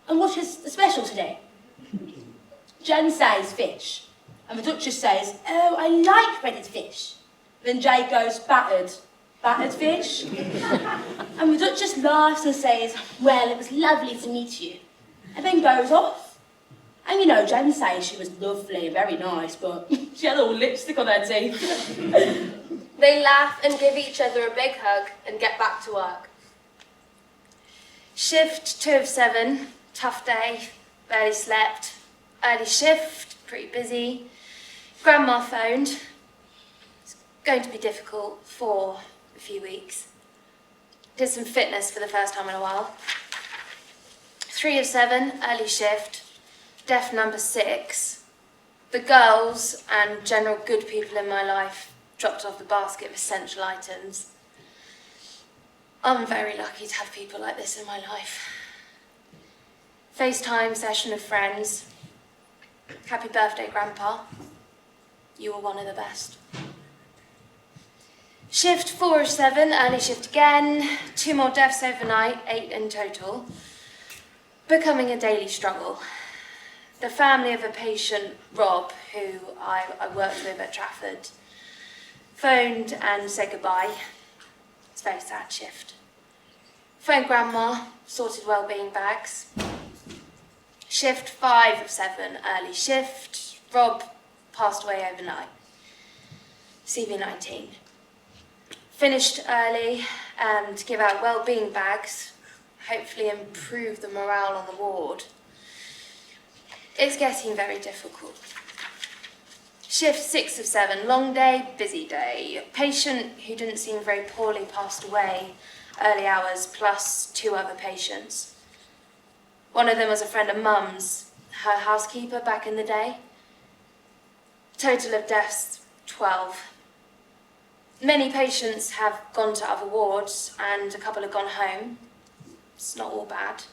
and what is the special today?" Jen says, "Fish." And the Duchess says, "Oh, I like breaded fish." Then Jade goes, "Battered fish?" And the Duchess laughs and says, "Well, it was lovely to meet you." And then goes off. And you know, Jen says she was lovely and very nice, but she had all lipstick on her teeth. They laugh and give each other a big hug and get back to work. Shift 2 of 7, tough day, barely slept. Early shift, pretty busy. Grandma phoned. It's going to be difficult for a few weeks. Did some fitness for the first time in a while. 3 of 7, early shift. Death number 6. The girls and general good people in my life dropped off the basket of essential items. I'm very lucky to have people like this in my life. FaceTime session of friends. Happy birthday, Grandpa. You were one of the best. Shift 4 of 7, early shift again. 2 more deaths overnight, 8 in total. Becoming a daily struggle. The family of a patient, Rob, who I worked with at Trafford, phoned and said goodbye. It's a very sad shift. Phoned Grandma, sorted wellbeing bags. Shift 5 of 7, early shift. Rob passed away overnight. CV19. Finished early and give out wellbeing bags, hopefully improve the morale on the ward. It's getting very difficult. Shift 6 of 7, long day, busy day. Patient who didn't seem very poorly passed away, early hours, plus 2 other patients. One of them was a friend of Mum's, her housekeeper back in the day. Total of deaths, 12. Many patients have gone to other wards and a couple have gone home. It's not all bad.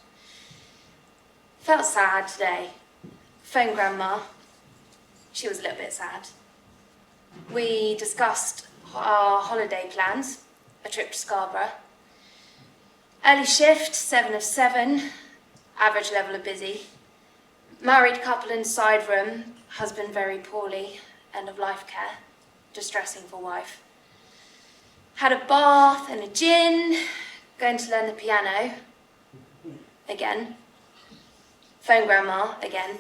Felt sad today. Phoned Grandma. She was a little bit sad. We discussed our holiday plans, a trip to Scarborough. Early shift, 7 of 7, average level of busy. Married couple in side room, husband very poorly, end of life care, distressing for wife. Had a bath and a gin, going to learn the piano, again. Phone Grandma, again.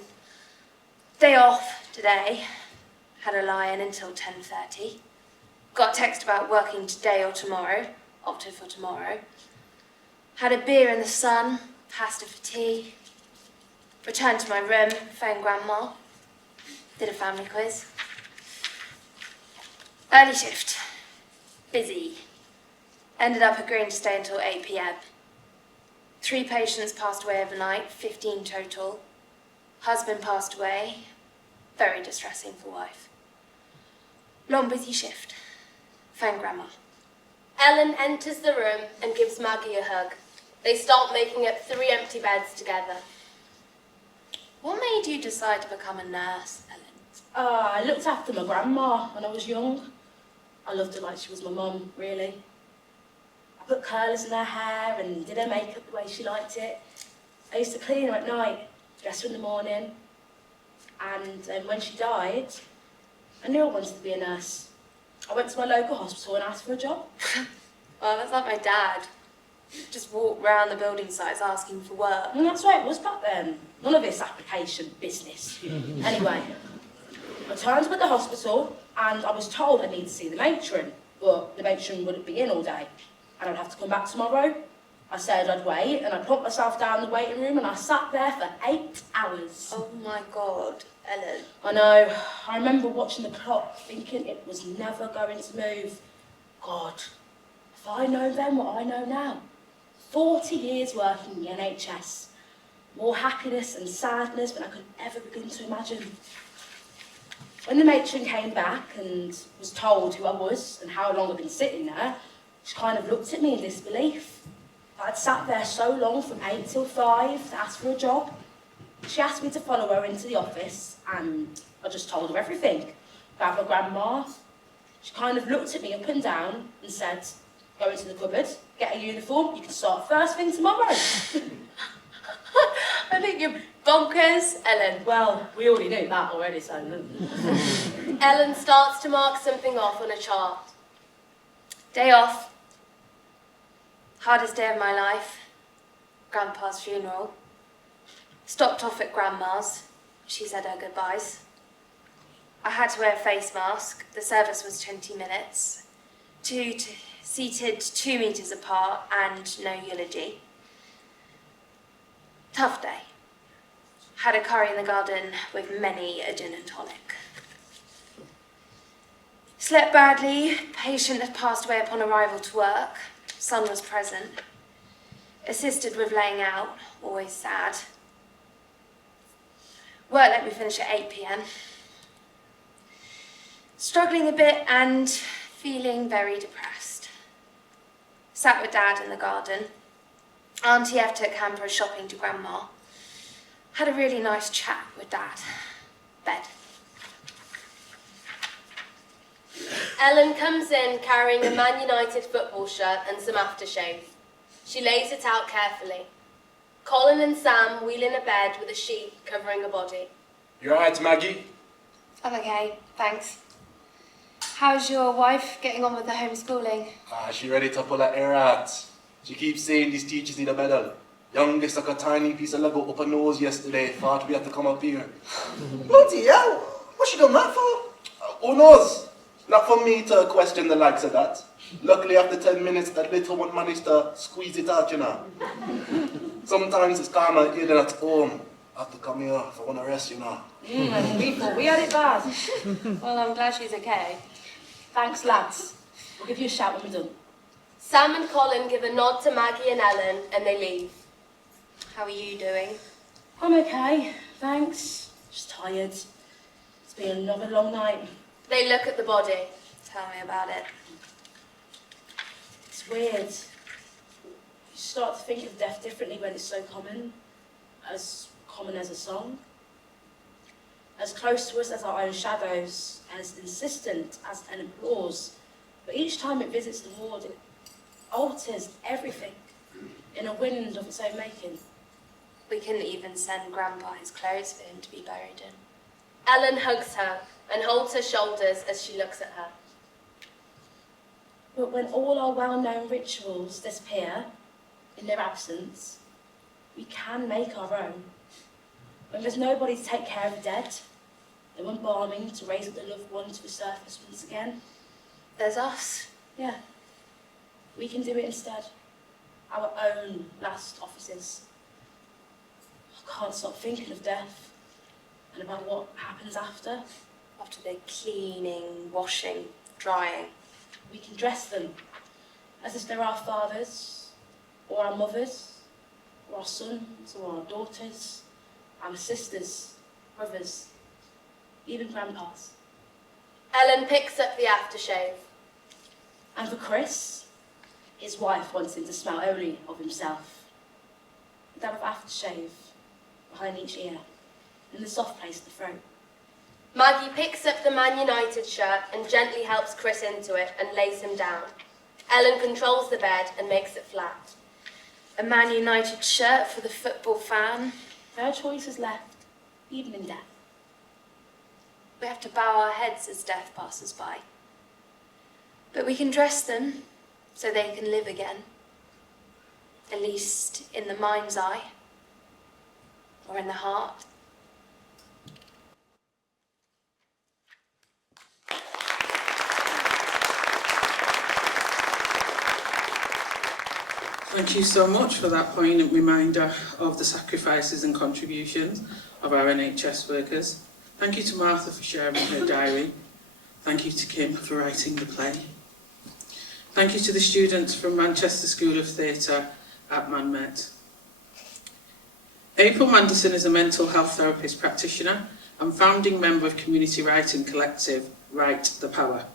Day off today, had a lie-in until 10:30. Got a text about working today or tomorrow, opted for tomorrow. Had a beer in the sun, pasta for tea. Returned to my room, phoned Grandma. Did a family quiz. Early shift. Busy. Ended up agreeing to stay until 8 p.m. 3 patients passed away overnight, 15 total. Husband passed away. Very distressing for wife. Long busy shift. Phone Grandma. Ellen enters the room and gives Maggie a hug. They start making up 3 empty beds together. What made you decide to become a nurse, Ellen? I looked after my grandma when I was young. I loved her like she was my mum, really. I put curlers in her hair and did her makeup the way she liked it. I used to clean her at night, dress her in the morning. And when she died, I knew I wanted to be a nurse. I went to my local hospital and asked for a job. Well, that's like my dad. Just walked round the building sites asking for work. And that's why it was back then. None of this application business. Anyway, I turned up at the hospital and I was told I needed to see the matron, but the matron wouldn't be in all day and I'd have to come back tomorrow. I said I'd wait and I put myself down in the waiting room and I sat there for 8 hours. Oh my God, Ellen. I know. I remember watching the clock thinking it was never going to move. God, if I know then what I know now. 40 years working in the NHS. More happiness and sadness than I could ever begin to imagine. When the matron came back and was told who I was and how long I'd been sitting there, she kind of looked at me in disbelief. I'd sat there so long from 8 till 5 to ask for a job. She asked me to follow her into the office and I just told her everything about my grandma. She kind of looked at me up and down and said, go into the cupboard, get a uniform, you can start first thing tomorrow. I think you're bonkers, Ellen. Well, we already knew that already, so... Ellen starts to mark something off on a chart. Day off. Hardest day of my life. Grandpa's funeral. Stopped off at Grandma's. She said her goodbyes. I had to wear a face mask. The service was 20 minutes. Seated 2 meters apart and no eulogy. Tough day. Had a curry in the garden with many a gin and tonic. Slept badly. Patient had passed away upon arrival to work. Son was present. Assisted with laying out. Always sad. Work let me finish at 8 p.m. Struggling a bit and feeling very depressed. Sat with Dad in the garden. Auntie F took Hamper shopping to Grandma. Had a really nice chat with Dad. Bed. Ellen comes in carrying a Man United football shirt and some aftershave. She lays it out carefully. Colin and Sam wheel in a bed with a sheet covering a body. You alright, Maggie? I'm okay, thanks. How's your wife getting on with the homeschooling? She ready to pull her hair out. She keeps saying these teachers need a medal. Youngest like a tiny piece of Lego up her nose yesterday. Thought we had to come up here. Bloody hell! What's she done that for? Who knows? Not for me to question the likes of that. Luckily, after 10 minutes, that little one managed to squeeze it out, you know. Sometimes it's calmer here than at home. I have to come here for one rest, you know. We thought we had it bad. Well, I'm glad she's okay. Thanks, lads. We'll give you a shout when we're done. Sam and Colin give a nod to Maggie and Ellen and they leave. How are you doing? I'm okay, thanks. Just tired. It's been another long night. They look at the body. Tell me about it. It's weird. You start to think of death differently when it's so common as a song. As close to us as our own shadows, as insistent as an applause. But each time it visits the ward, it alters everything in a wind of its own making. We couldn't even send Grandpa his clothes for him to be buried in. Ellen hugs her and holds her shoulders as she looks at her. But when all our well-known rituals disappear in their absence, we can make our own. When there's nobody to take care of the dead, no embalming to raise up the loved one to the surface once again, There's us. yeah, we can do it instead. Our own last offices. I can't stop thinking of death and about what happens after. After the cleaning, washing, drying. We can dress them as if they're our fathers, or our mothers, or our sons, or our daughters, our sisters, brothers, even grandpas. Ellen picks up the aftershave. And for Chris, his wife wants him to smell only of himself. A dab of aftershave behind each ear, in the soft place of the throat. Maggie picks up the Man United shirt and gently helps Chris into it and lays him down. Ellen controls the bed and makes it flat. A Man United shirt for the football fan. No choices left, even in death. We have to bow our heads as death passes by. But we can dress them so they can live again. At least in the mind's eye. Or in the heart. Thank you so much for that poignant reminder of the sacrifices and contributions of our NHS workers. Thank you to Martha for sharing her diary. Thank you to Kim for writing the play. Thank you to the students from Manchester School of Theatre at ManMet. April Manderson is a mental health therapist practitioner and founding member of community writing collective Write the Power.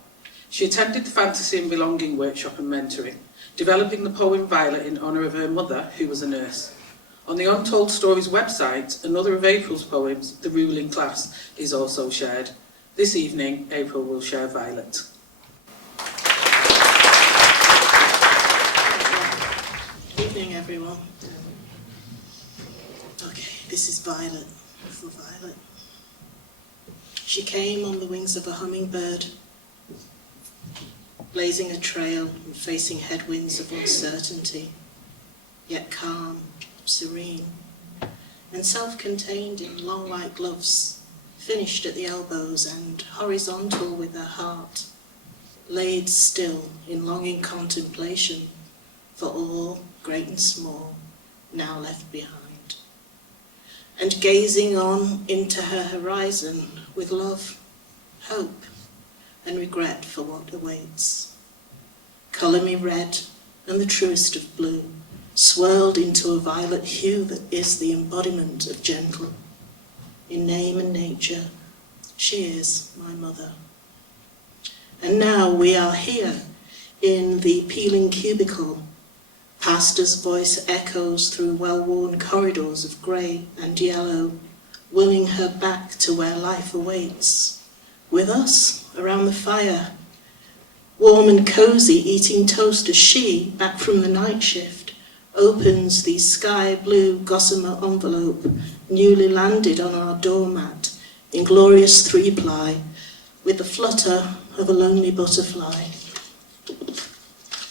She attended the Fantasy and Belonging workshop and mentoring, developing the poem Violet in honour of her mother, who was a nurse. On the Untold Stories website, another of April's poems, The Ruling Class, is also shared. This evening, April will share Violet. Good evening, everyone. Okay, this is Violet, for Violet. She came on the wings of a hummingbird, blazing a trail and facing headwinds of uncertainty, yet calm, serene, and self-contained in long white gloves, finished at the elbows and horizontal with her heart, laid still in longing contemplation for all, great and small, now left behind, and gazing on into her horizon with love, hope, and regret for what awaits. Colour me red and the truest of blue, swirled into a violet hue that is the embodiment of gentle. In name and nature, she is my mother. And now we are here in the peeling cubicle. Pastor's voice echoes through well-worn corridors of grey and yellow, willing her back to where life awaits. With us, around the fire, warm and cosy, eating toast as she, back from the night shift, opens the sky blue gossamer envelope newly landed on our doormat in glorious three-ply with the flutter of a lonely butterfly.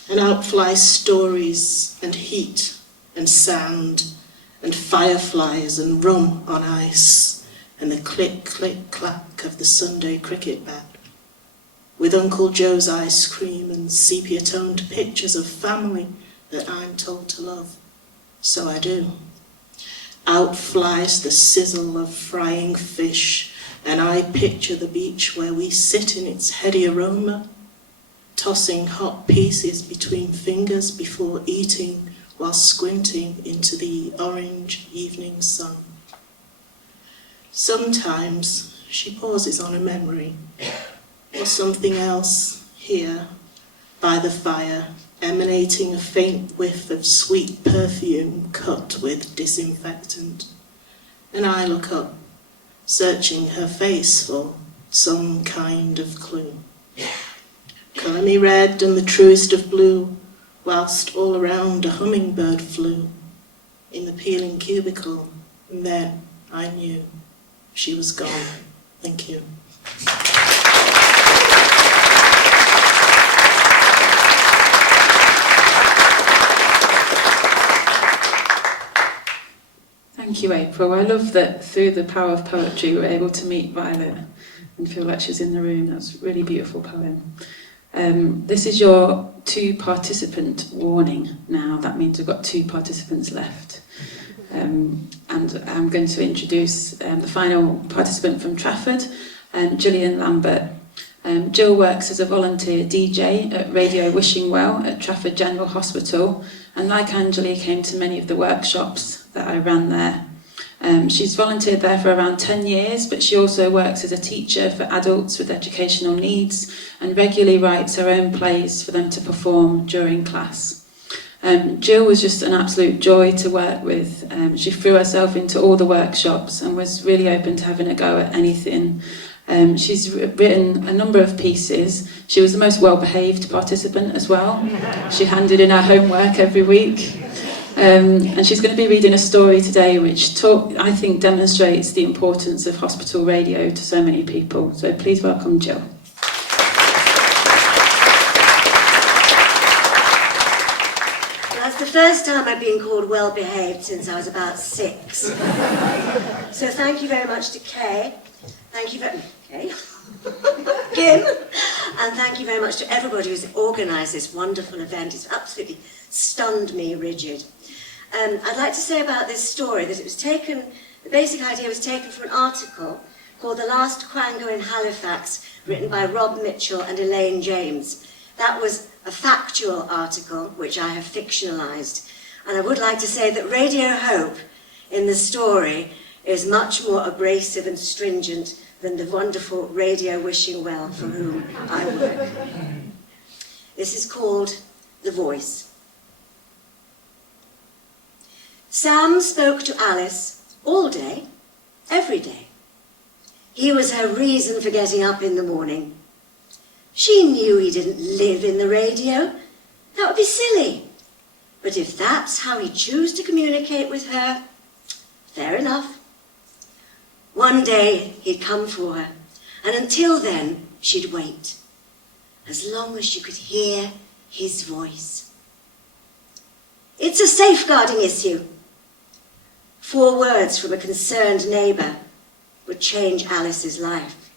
And out fly stories and heat and sound and fireflies and rum on ice and the click, click, clack of the Sunday cricket bat. With Uncle Joe's ice cream and sepia-toned pictures of family that I'm told to love. So I do. Out flies the sizzle of frying fish, and I picture the beach where we sit in its heady aroma, tossing hot pieces between fingers before eating while squinting into the orange evening sun. Sometimes She pauses on a memory, or something else, here, by the fire, emanating a faint whiff of sweet perfume cut with disinfectant. And I look up, searching her face for some kind of clue. Colour me red and the truest of blue, whilst all around a hummingbird flew in the peeling cubicle, and then I knew she was gone. Thank you. Thank you, April. I love that through the power of poetry we're able to meet Violet and feel like she's in the room. That's a really beautiful poem. This is your 2 participant warning now. That means we've got 2 participants left. And I'm going to introduce the final participant from Trafford, Gillian Lambert. Jill works as a volunteer DJ at Radio Wishing Well at Trafford General Hospital, and like Anjali came to many of the workshops that I ran there. She's volunteered there for around 10 years, but she also works as a teacher for adults with educational needs and regularly writes her own plays for them to perform during class. Jill was just an absolute joy to work with. She threw herself into all the workshops and was really open to having a go at anything. She's written a number of pieces. She was the most well-behaved participant as well. She handed in her homework every week. And she's going to be reading a story today which I think demonstrates the importance of hospital radio to so many people. So please welcome Jill. That's the first time I've been called well-behaved since I was about 6. So thank you very much to Kay. Thank you very much, Kim. And thank you very much to everybody who's organised this wonderful event. It's absolutely stunned me rigid. I'd like to say about this story that it was taken, the basic idea was taken from an article called The Last Quango in Halifax, written by Rob Mitchell and Elaine James. That was a factual article, which I have fictionalised. And I would like to say that Radio Hope in the story is much more abrasive and stringent than the wonderful Radio Wishing Well for whom I work. This is called The Voice. Sam spoke to Alice all day, every day. He was her reason for getting up in the morning. She knew he didn't live in the radio. That would be silly. But if that's how he chose to communicate with her, fair enough. One day he'd come for her, and until then she'd wait, as long as she could hear his voice. It's a safeguarding issue. 4 words from a concerned neighbour would change Alice's life.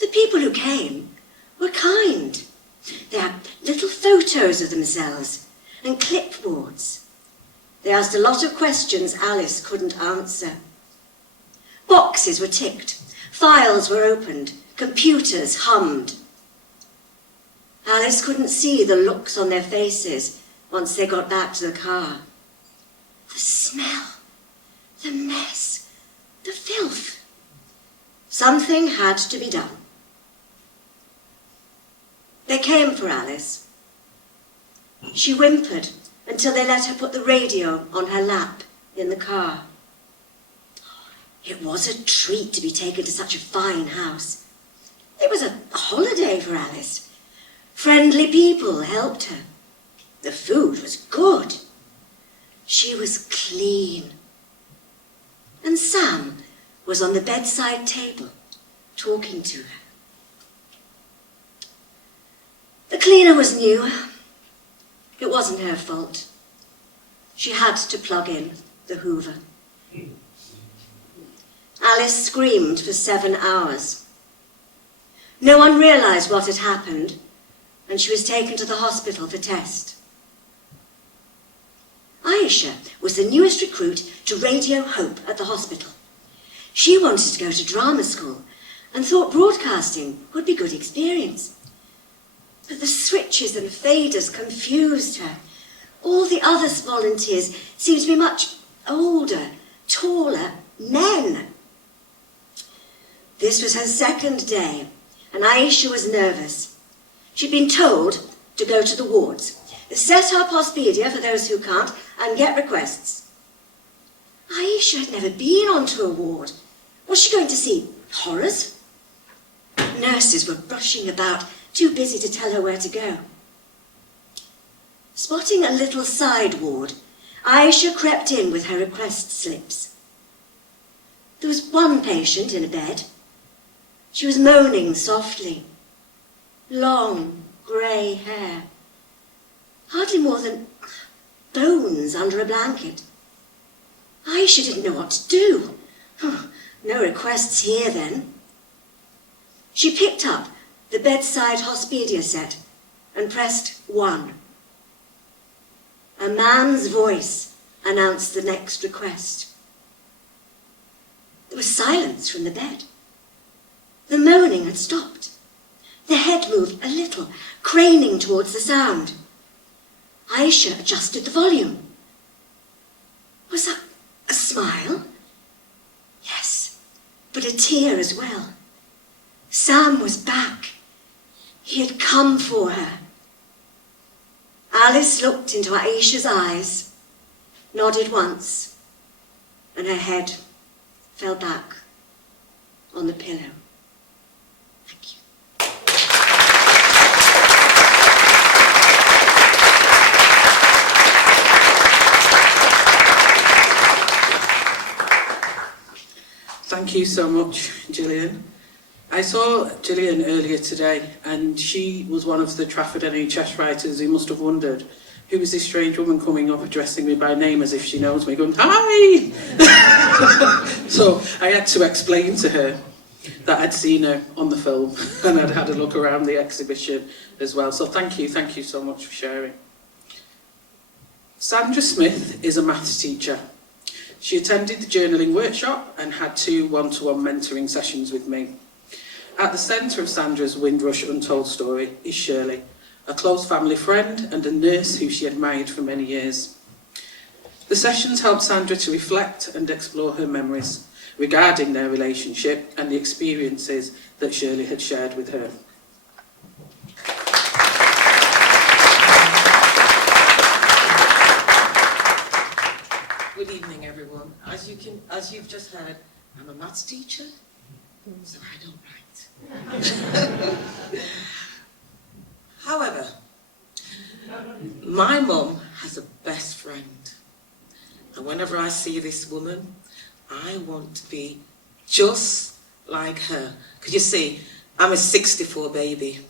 The people who came were kind. They had little photos of themselves and clipboards. They asked a lot of questions Alice couldn't answer. Boxes were ticked, files were opened, computers hummed. Alice couldn't see the looks on their faces once they got back to the car. The smell, the mess, the filth. Something had to be done. They came for Alice. She whimpered until they let her put the radio on her lap in the car. It was a treat to be taken to such a fine house. It was a holiday for Alice. Friendly people helped her. The food was good. She was clean. And Sam was on the bedside table, talking to her. The cleaner was new. It wasn't her fault. She had to plug in the Hoover. Alice screamed for 7 hours. No one realised what had happened, and she was taken to the hospital for test. Aisha was the newest recruit to Radio Hope at the hospital. She wanted to go to drama school and thought broadcasting would be a good experience. But the switches and faders confused her. All the other volunteers seemed to be much older, taller men. This was her second day, and Aisha was nervous. She'd been told to go to the wards, set up hospidia for those who can't, and get requests. Aisha had never been onto a ward. Was she going to see horrors? Nurses were rushing about, too busy to tell her where to go. Spotting a little side ward, Aisha crept in with her request slips. There was one patient in a bed. She was moaning softly. Long, grey hair. Hardly more than bones under a blanket. Aisha didn't know what to do. No requests here then. She picked up the bedside hospidia set and pressed 1. A man's voice announced the next request. There was silence from the bed. The moaning had stopped. The head moved a little, craning towards the sound. Aisha adjusted the volume. Was that a smile? Yes, but a tear as well. Sam was back. He had come for her. Alice looked into Aisha's eyes, nodded once, and her head fell back on the pillow. Thank you. Thank you so much, Gillian. I saw Gillian earlier today, and she was one of the Trafford NHS writers who must have wondered, who is this strange woman coming up addressing me by name as if she knows me, going, "Hi!" So I had to explain to her that I'd seen her on the film and I'd had a look around the exhibition as well. So thank you so much for sharing. Sandra Smith is a maths teacher. She attended the journaling workshop and had 2 one-to-one mentoring sessions with me. At the centre of Sandra's Windrush Untold story is Shirley, a close family friend and a nurse who she admired for many years. The sessions helped Sandra to reflect and explore her memories regarding their relationship and the experiences that Shirley had shared with her. Good evening, everyone. As you've just heard, I'm a maths teacher, so I don't write. However, my mum has a best friend, and whenever I see this woman, I want to be just like her. Because you see, I'm a 64 baby,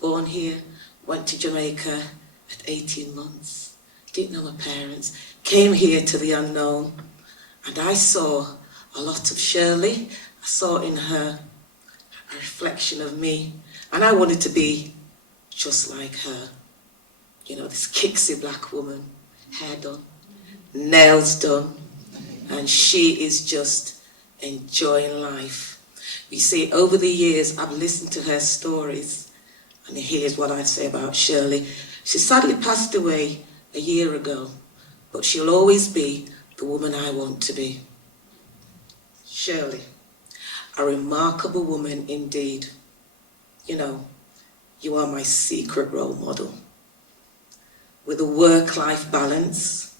born here, went to Jamaica at 18 months, didn't know my parents, came here to the unknown, and I saw a lot of Shirley. I saw in her a reflection of me, and I wanted to be just like her. You know, this kicksy black woman, hair done, nails done, and she is just enjoying life. You see, over the years, I've listened to her stories, and here's what I'd say about Shirley. She sadly passed away a year ago, but she'll always be the woman I want to be. Shirley, a remarkable woman indeed. You know, you are my secret role model. With a work-life balance,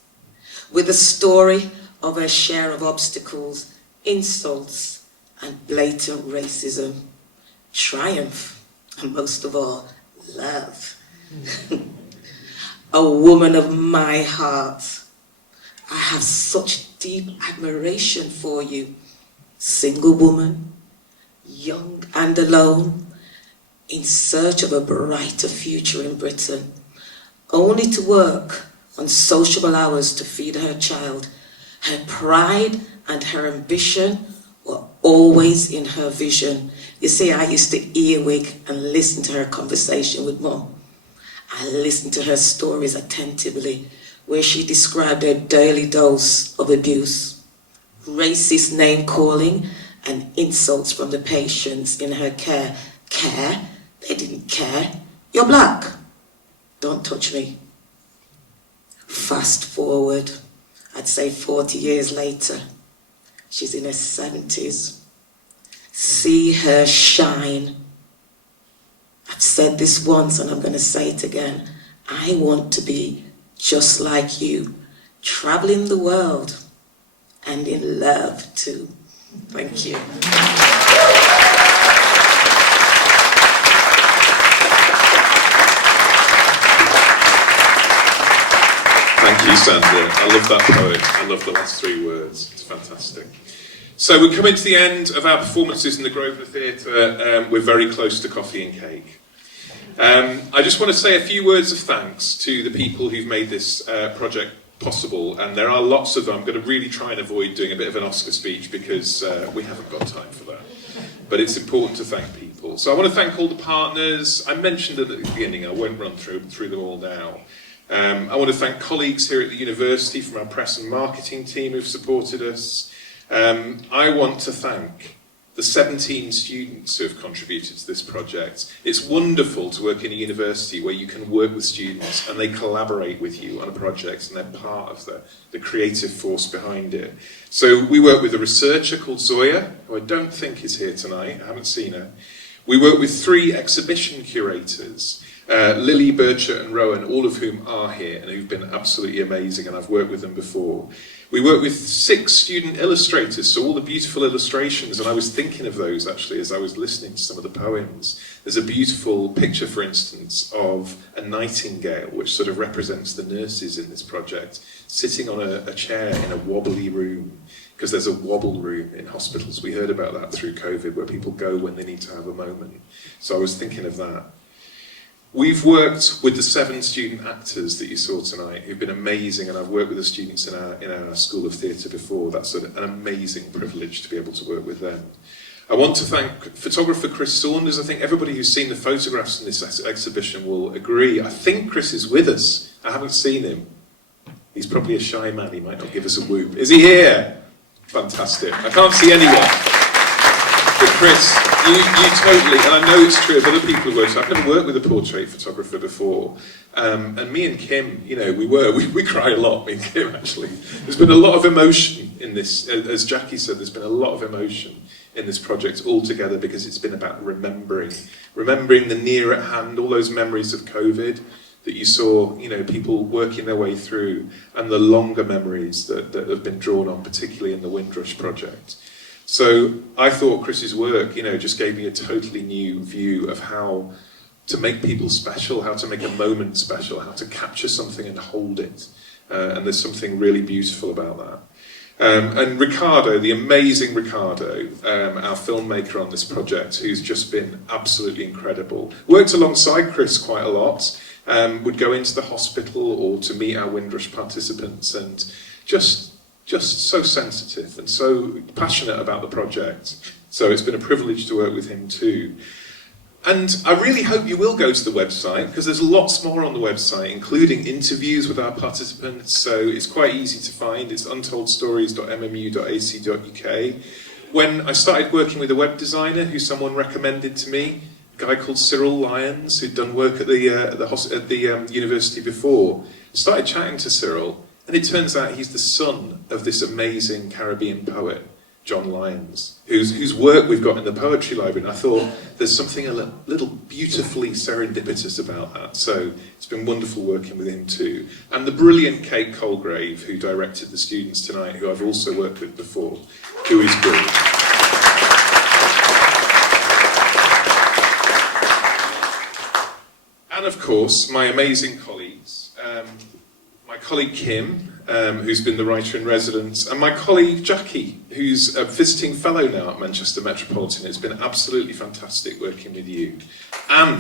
with a story of her share of obstacles, insults, and blatant racism, triumph, and most of all, love. A woman of my heart. I have such deep admiration for you. Single woman, young and alone, in search of a brighter future in Britain, only to work on sociable hours to feed her child. Her pride and her ambition were always in her vision. You see, I used to earwig and listen to her conversation with Mum. I listened to her stories attentively, where she described her daily dose of abuse, racist name-calling, and insults from the patients in her care. Care? They didn't care. You're black. Don't touch me. Fast forward, I'd say 40 years later, she's in her 70s. see her shine. I've said this once and I'm going to say it again. I want to be just like you, traveling the world and in love too. Thank you. Thank you, Sandra. I love that poem. I love the last 3 words. It's fantastic. So we're coming to the end of our performances in the Grosvenor Theatre. We're very close to coffee and cake. I just want to say a few words of thanks to the people who've made this project possible, and there are lots of them. I'm going to really try and avoid doing a bit of an Oscar speech because we haven't got time for that. But it's important to thank people. So I want to thank all the partners. I mentioned them at the beginning. I won't run through them all now. I want to thank colleagues here at the university from our press and marketing team who've supported us. I want to thank the 17 students who have contributed to this project. It's wonderful to work in a university where you can work with students and they collaborate with you on a project and they're part of the creative force behind it. So we work with a researcher called Zoya, who I don't think is here tonight. I haven't seen her. We work with 3 exhibition curators, Lily, Bircher and Rowan, all of whom are here and who've been absolutely amazing, and I've worked with them before. We work with 6 student illustrators, so all the beautiful illustrations, and I was thinking of those actually as I was listening to some of the poems. There's a beautiful picture, for instance, of a nightingale, which sort of represents the nurses in this project, sitting on a chair in a wobbly room, because there's a wobble room in hospitals. We heard about that through COVID, where people go when they need to have a moment. So I was thinking of that. We've worked with the 7 student actors that you saw tonight, who've been amazing, and I've worked with the students in our School of Theatre before. That's an amazing privilege to be able to work with them. I want to thank photographer Chris Saunders. I think everybody who's seen the photographs in this exhibition will agree. I think Chris is with us. I haven't seen him. He's probably a shy man, he might not give us a whoop. Is he here? Fantastic. I can't see anyone. But Chris, you totally, and I know it's true of other people who work, so I've never worked with a portrait photographer before, and me and Kim, you know, we cry a lot, me and Kim actually. There's been a lot of emotion in this, as Jackie said, there's been a lot of emotion in this project altogether because it's been about remembering the near at hand, all those memories of COVID that you saw, you know, people working their way through, and the longer memories that have been drawn on, particularly in the Windrush project. So I thought Chris's work, you know, just gave me a totally new view of how to make people special, how to make a moment special, how to capture something and hold it. And there's something really beautiful about that. And Ricardo, the amazing Ricardo, our filmmaker on this project, who's just been absolutely incredible. Worked alongside Chris quite a lot, would go into the hospital or to meet our Windrush participants, and just so sensitive and so passionate about the project. So it's been a privilege to work with him too. And I really hope you will go to the website, because there's lots more on the website, including interviews with our participants. So it's quite easy to find. It's untoldstories.mmu.ac.uk. When I started working with a web designer who someone recommended to me, a guy called Cyril Lyons, who'd done work at the university before, started chatting to Cyril, and it turns out he's the son of this amazing Caribbean poet, John Lyons, whose work we've got in the poetry library, and I thought there's something a little beautifully serendipitous about that. So it's been wonderful working with him too. And the brilliant Kate Colgrave, who directed the students tonight, who I've also worked with before, who is brilliant. And of course, my amazing colleagues. My colleague Kim, who's been the writer-in-residence, and my colleague Jackie, who's a visiting fellow now at Manchester Metropolitan. It's been absolutely fantastic working with you. And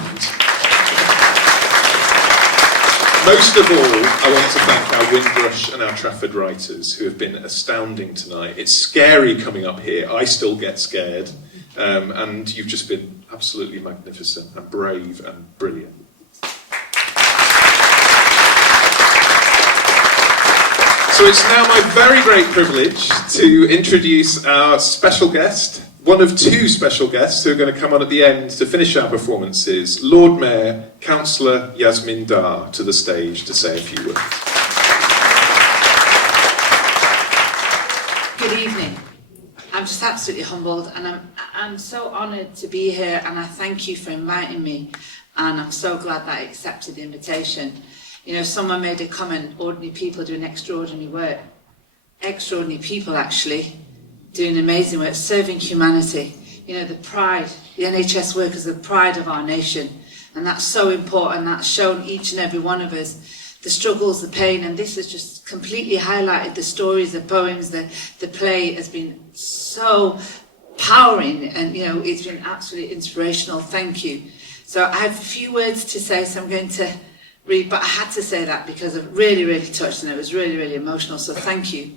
most of all, I want to thank our Windrush and our Trafford writers, who have been astounding tonight. It's scary coming up here. I still get scared. And you've just been absolutely magnificent and brave and brilliant. So it's now my very great privilege to introduce our special guest, one of 2 special guests who are going to come on at the end to finish our performances, Lord Mayor, Councillor Yasmin Dar, to the stage to say a few words. Good evening. I'm just absolutely humbled, and I'm so honoured to be here, and I thank you for inviting me, and I'm so glad that I accepted the invitation. You know, someone made a comment, ordinary people doing extraordinary work. Extraordinary people, actually, doing amazing work, serving humanity. You know, the pride, the NHS workers are the pride of our nation, and that's so important. That's shown each and every one of us, the struggles, the pain, and this has just completely highlighted the stories, the poems, the play has been so powering, and you know, it's been absolutely inspirational. Thank you. So I have a few words to say, so I'm going to read, but I had to say that because I'm really, really touched, and it was really, really emotional, so thank you.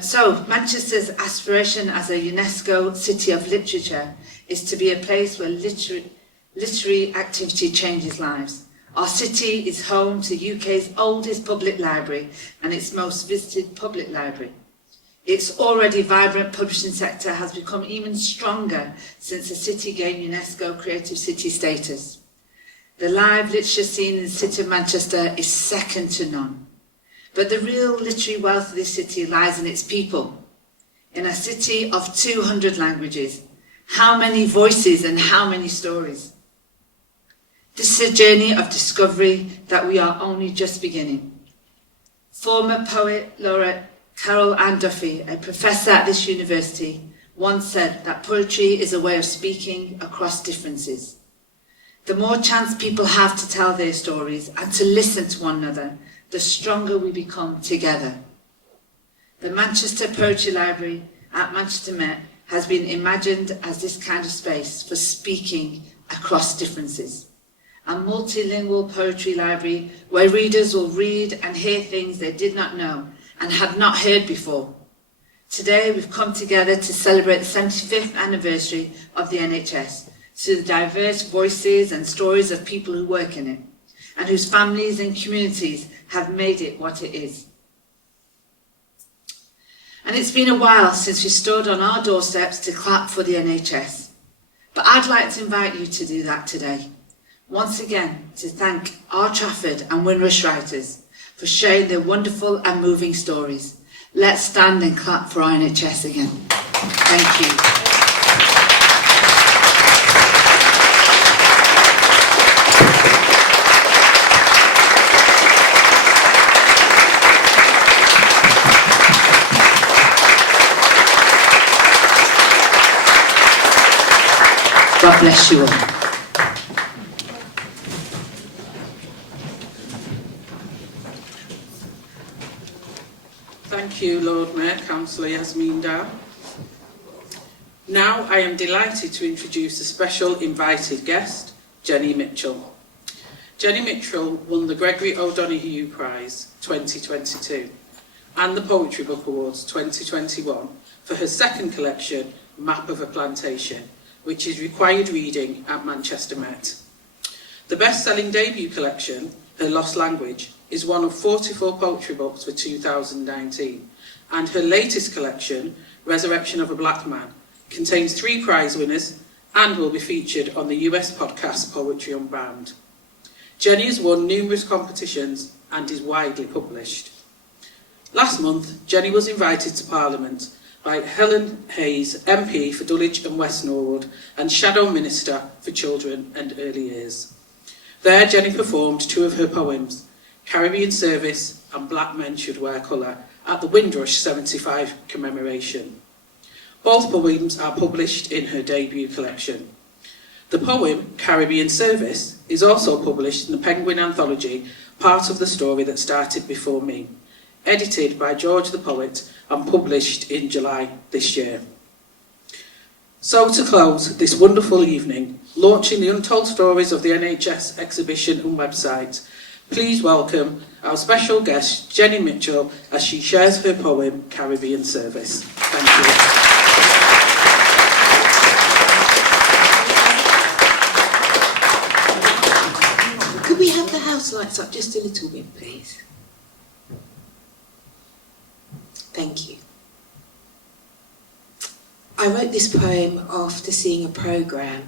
So Manchester's aspiration as a UNESCO City of Literature is to be a place where literary activity changes lives. Our city is home to UK's oldest public library and its most visited public library. Its already vibrant publishing sector has become even stronger since the city gained UNESCO Creative City status. The live literature scene in the city of Manchester is second to none. But the real literary wealth of this city lies in its people. In a city of 200 languages, how many voices and how many stories? This is a journey of discovery that we are only just beginning. Former poet laureate Carol Ann Duffy, a professor at this university, once said that poetry is a way of speaking across differences. The more chance people have to tell their stories and to listen to one another, the stronger we become together. The Manchester Poetry Library at Manchester Met has been imagined as this kind of space for speaking across differences. A multilingual poetry library where readers will read and hear things they did not know and had not heard before. Today we've come together to celebrate the 75th anniversary of the NHS, to the diverse voices and stories of people who work in it, and whose families and communities have made it what it is. And it's been a while since we stood on our doorsteps to clap for the NHS, but I'd like to invite you to do that today. Once again, to thank our Trafford and Windrush writers for sharing their wonderful and moving stories. Let's stand and clap for our NHS again. Thank you. God bless you all. Thank you, Lord Mayor, Councillor Yasmin Dow. Now I am delighted to introduce a special invited guest, Jenny Mitchell. Jenny Mitchell won the Gregory O'Donoghue Prize 2022 and the Poetry Book Awards 2021 for her second collection, Map of a Plantation, which is required reading at Manchester Met. The best-selling debut collection, Her Lost Language, is one of 44 poetry books for 2019, and her latest collection, Resurrection of a Black Man, contains 3 prize winners and will be featured on the US podcast Poetry Unbound. Jenny has won numerous competitions and is widely published. Last month, Jenny was invited to Parliament by Helen Hayes, MP for Dulwich and West Norwood and Shadow Minister for Children and Early Years. There, Jenny performed 2 of her poems, Caribbean Service and Black Men Should Wear Colour, at the Windrush 75 commemoration. Both poems are published in her debut collection. The poem, Caribbean Service, is also published in the Penguin anthology, Part of the Story That Started Before Me, edited by George the Poet and published in July this year. So to close this wonderful evening, launching the Untold Stories of the NHS exhibition and website, please welcome our special guest, Jenny Mitchell, as she shares her poem, Caribbean Service. Thank you. Could we have the house lights up just a little bit, please? Thank you. I wrote this poem after seeing a programme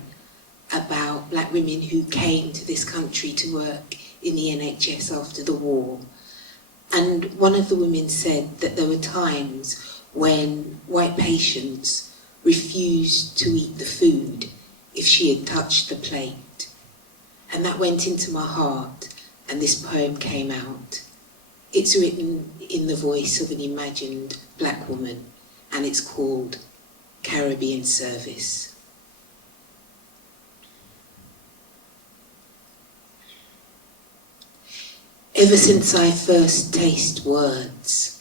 about black women who came to this country to work in the NHS after the war. And one of the women said that there were times when white patients refused to eat the food if she had touched the plate. And that went into my heart, and this poem came out. It's written in the voice of an imagined black woman, and it's called Caribbean Service. Ever since I first taste words,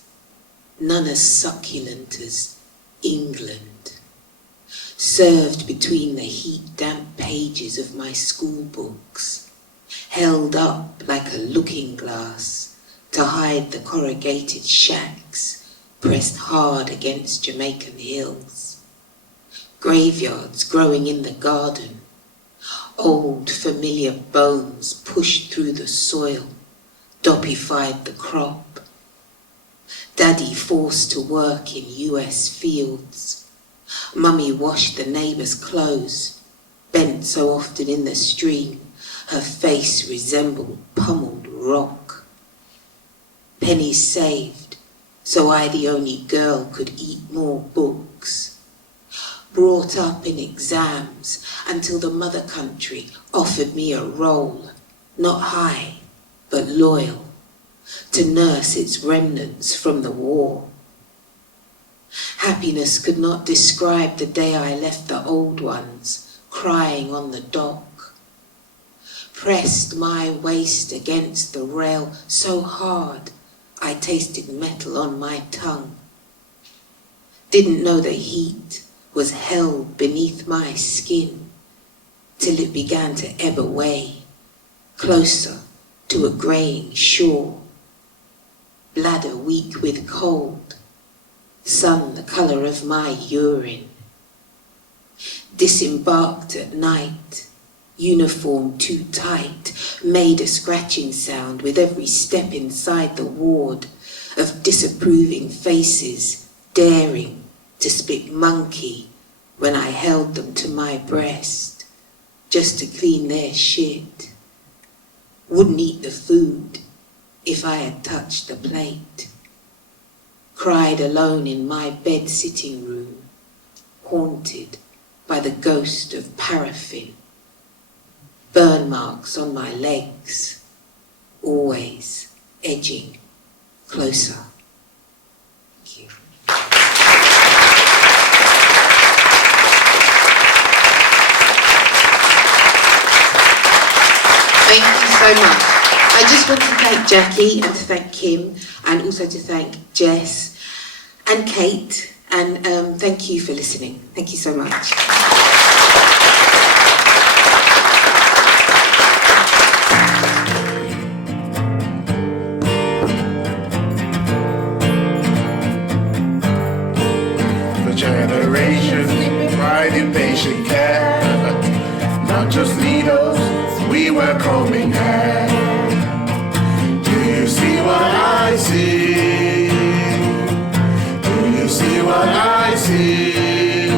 none as succulent as England, served between the heat-damp pages of my school books, held up like a looking glass to hide the corrugated shacks pressed hard against Jamaican hills, graveyards growing in the garden, old familiar bones pushed through the soil, doppified the crop, Daddy forced to work in US fields, Mummy washed the neighbour's clothes, bent so often in the stream, her face resembled pummeled rock. Pennies saved, so I, the only girl, could eat more books. Brought up in exams until the mother country offered me a role, not high, but loyal, to nurse its remnants from the war. Happiness could not describe the day I left the old ones crying on the dock. Pressed my waist against the rail so hard I tasted metal on my tongue. Didn't know the heat was held beneath my skin till it began to ebb away, closer to a greying shore. Bladder weak with cold, sun the colour of my urine. Disembarked at night, uniform too tight, made a scratching sound with every step inside the ward of disapproving faces daring to spit monkey when I held them to my breast just to clean their shit. Wouldn't eat the food if I had touched the plate. Cried alone in my bed sitting room, haunted by the ghost of paraffin. Burn marks on my legs, always edging closer. Thank you. Thank you so much. I just want to thank Jackie and to thank Kim and also to thank Jess and Kate and thank you for listening. Thank you so much. For generations, pride in patient care, not just needles, we were combing hair. Do you see what I see? Do you see what I see?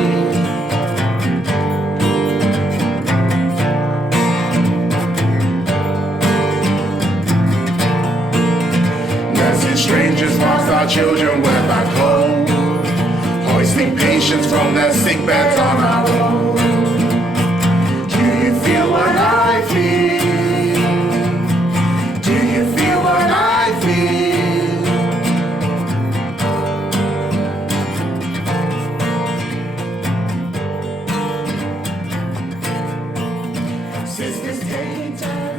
Nursing strangers whilst our children were back home, hoisting patients from their sick beds on our own. Do you feel what I feel? Do you feel what I feel? Sisters taking turns.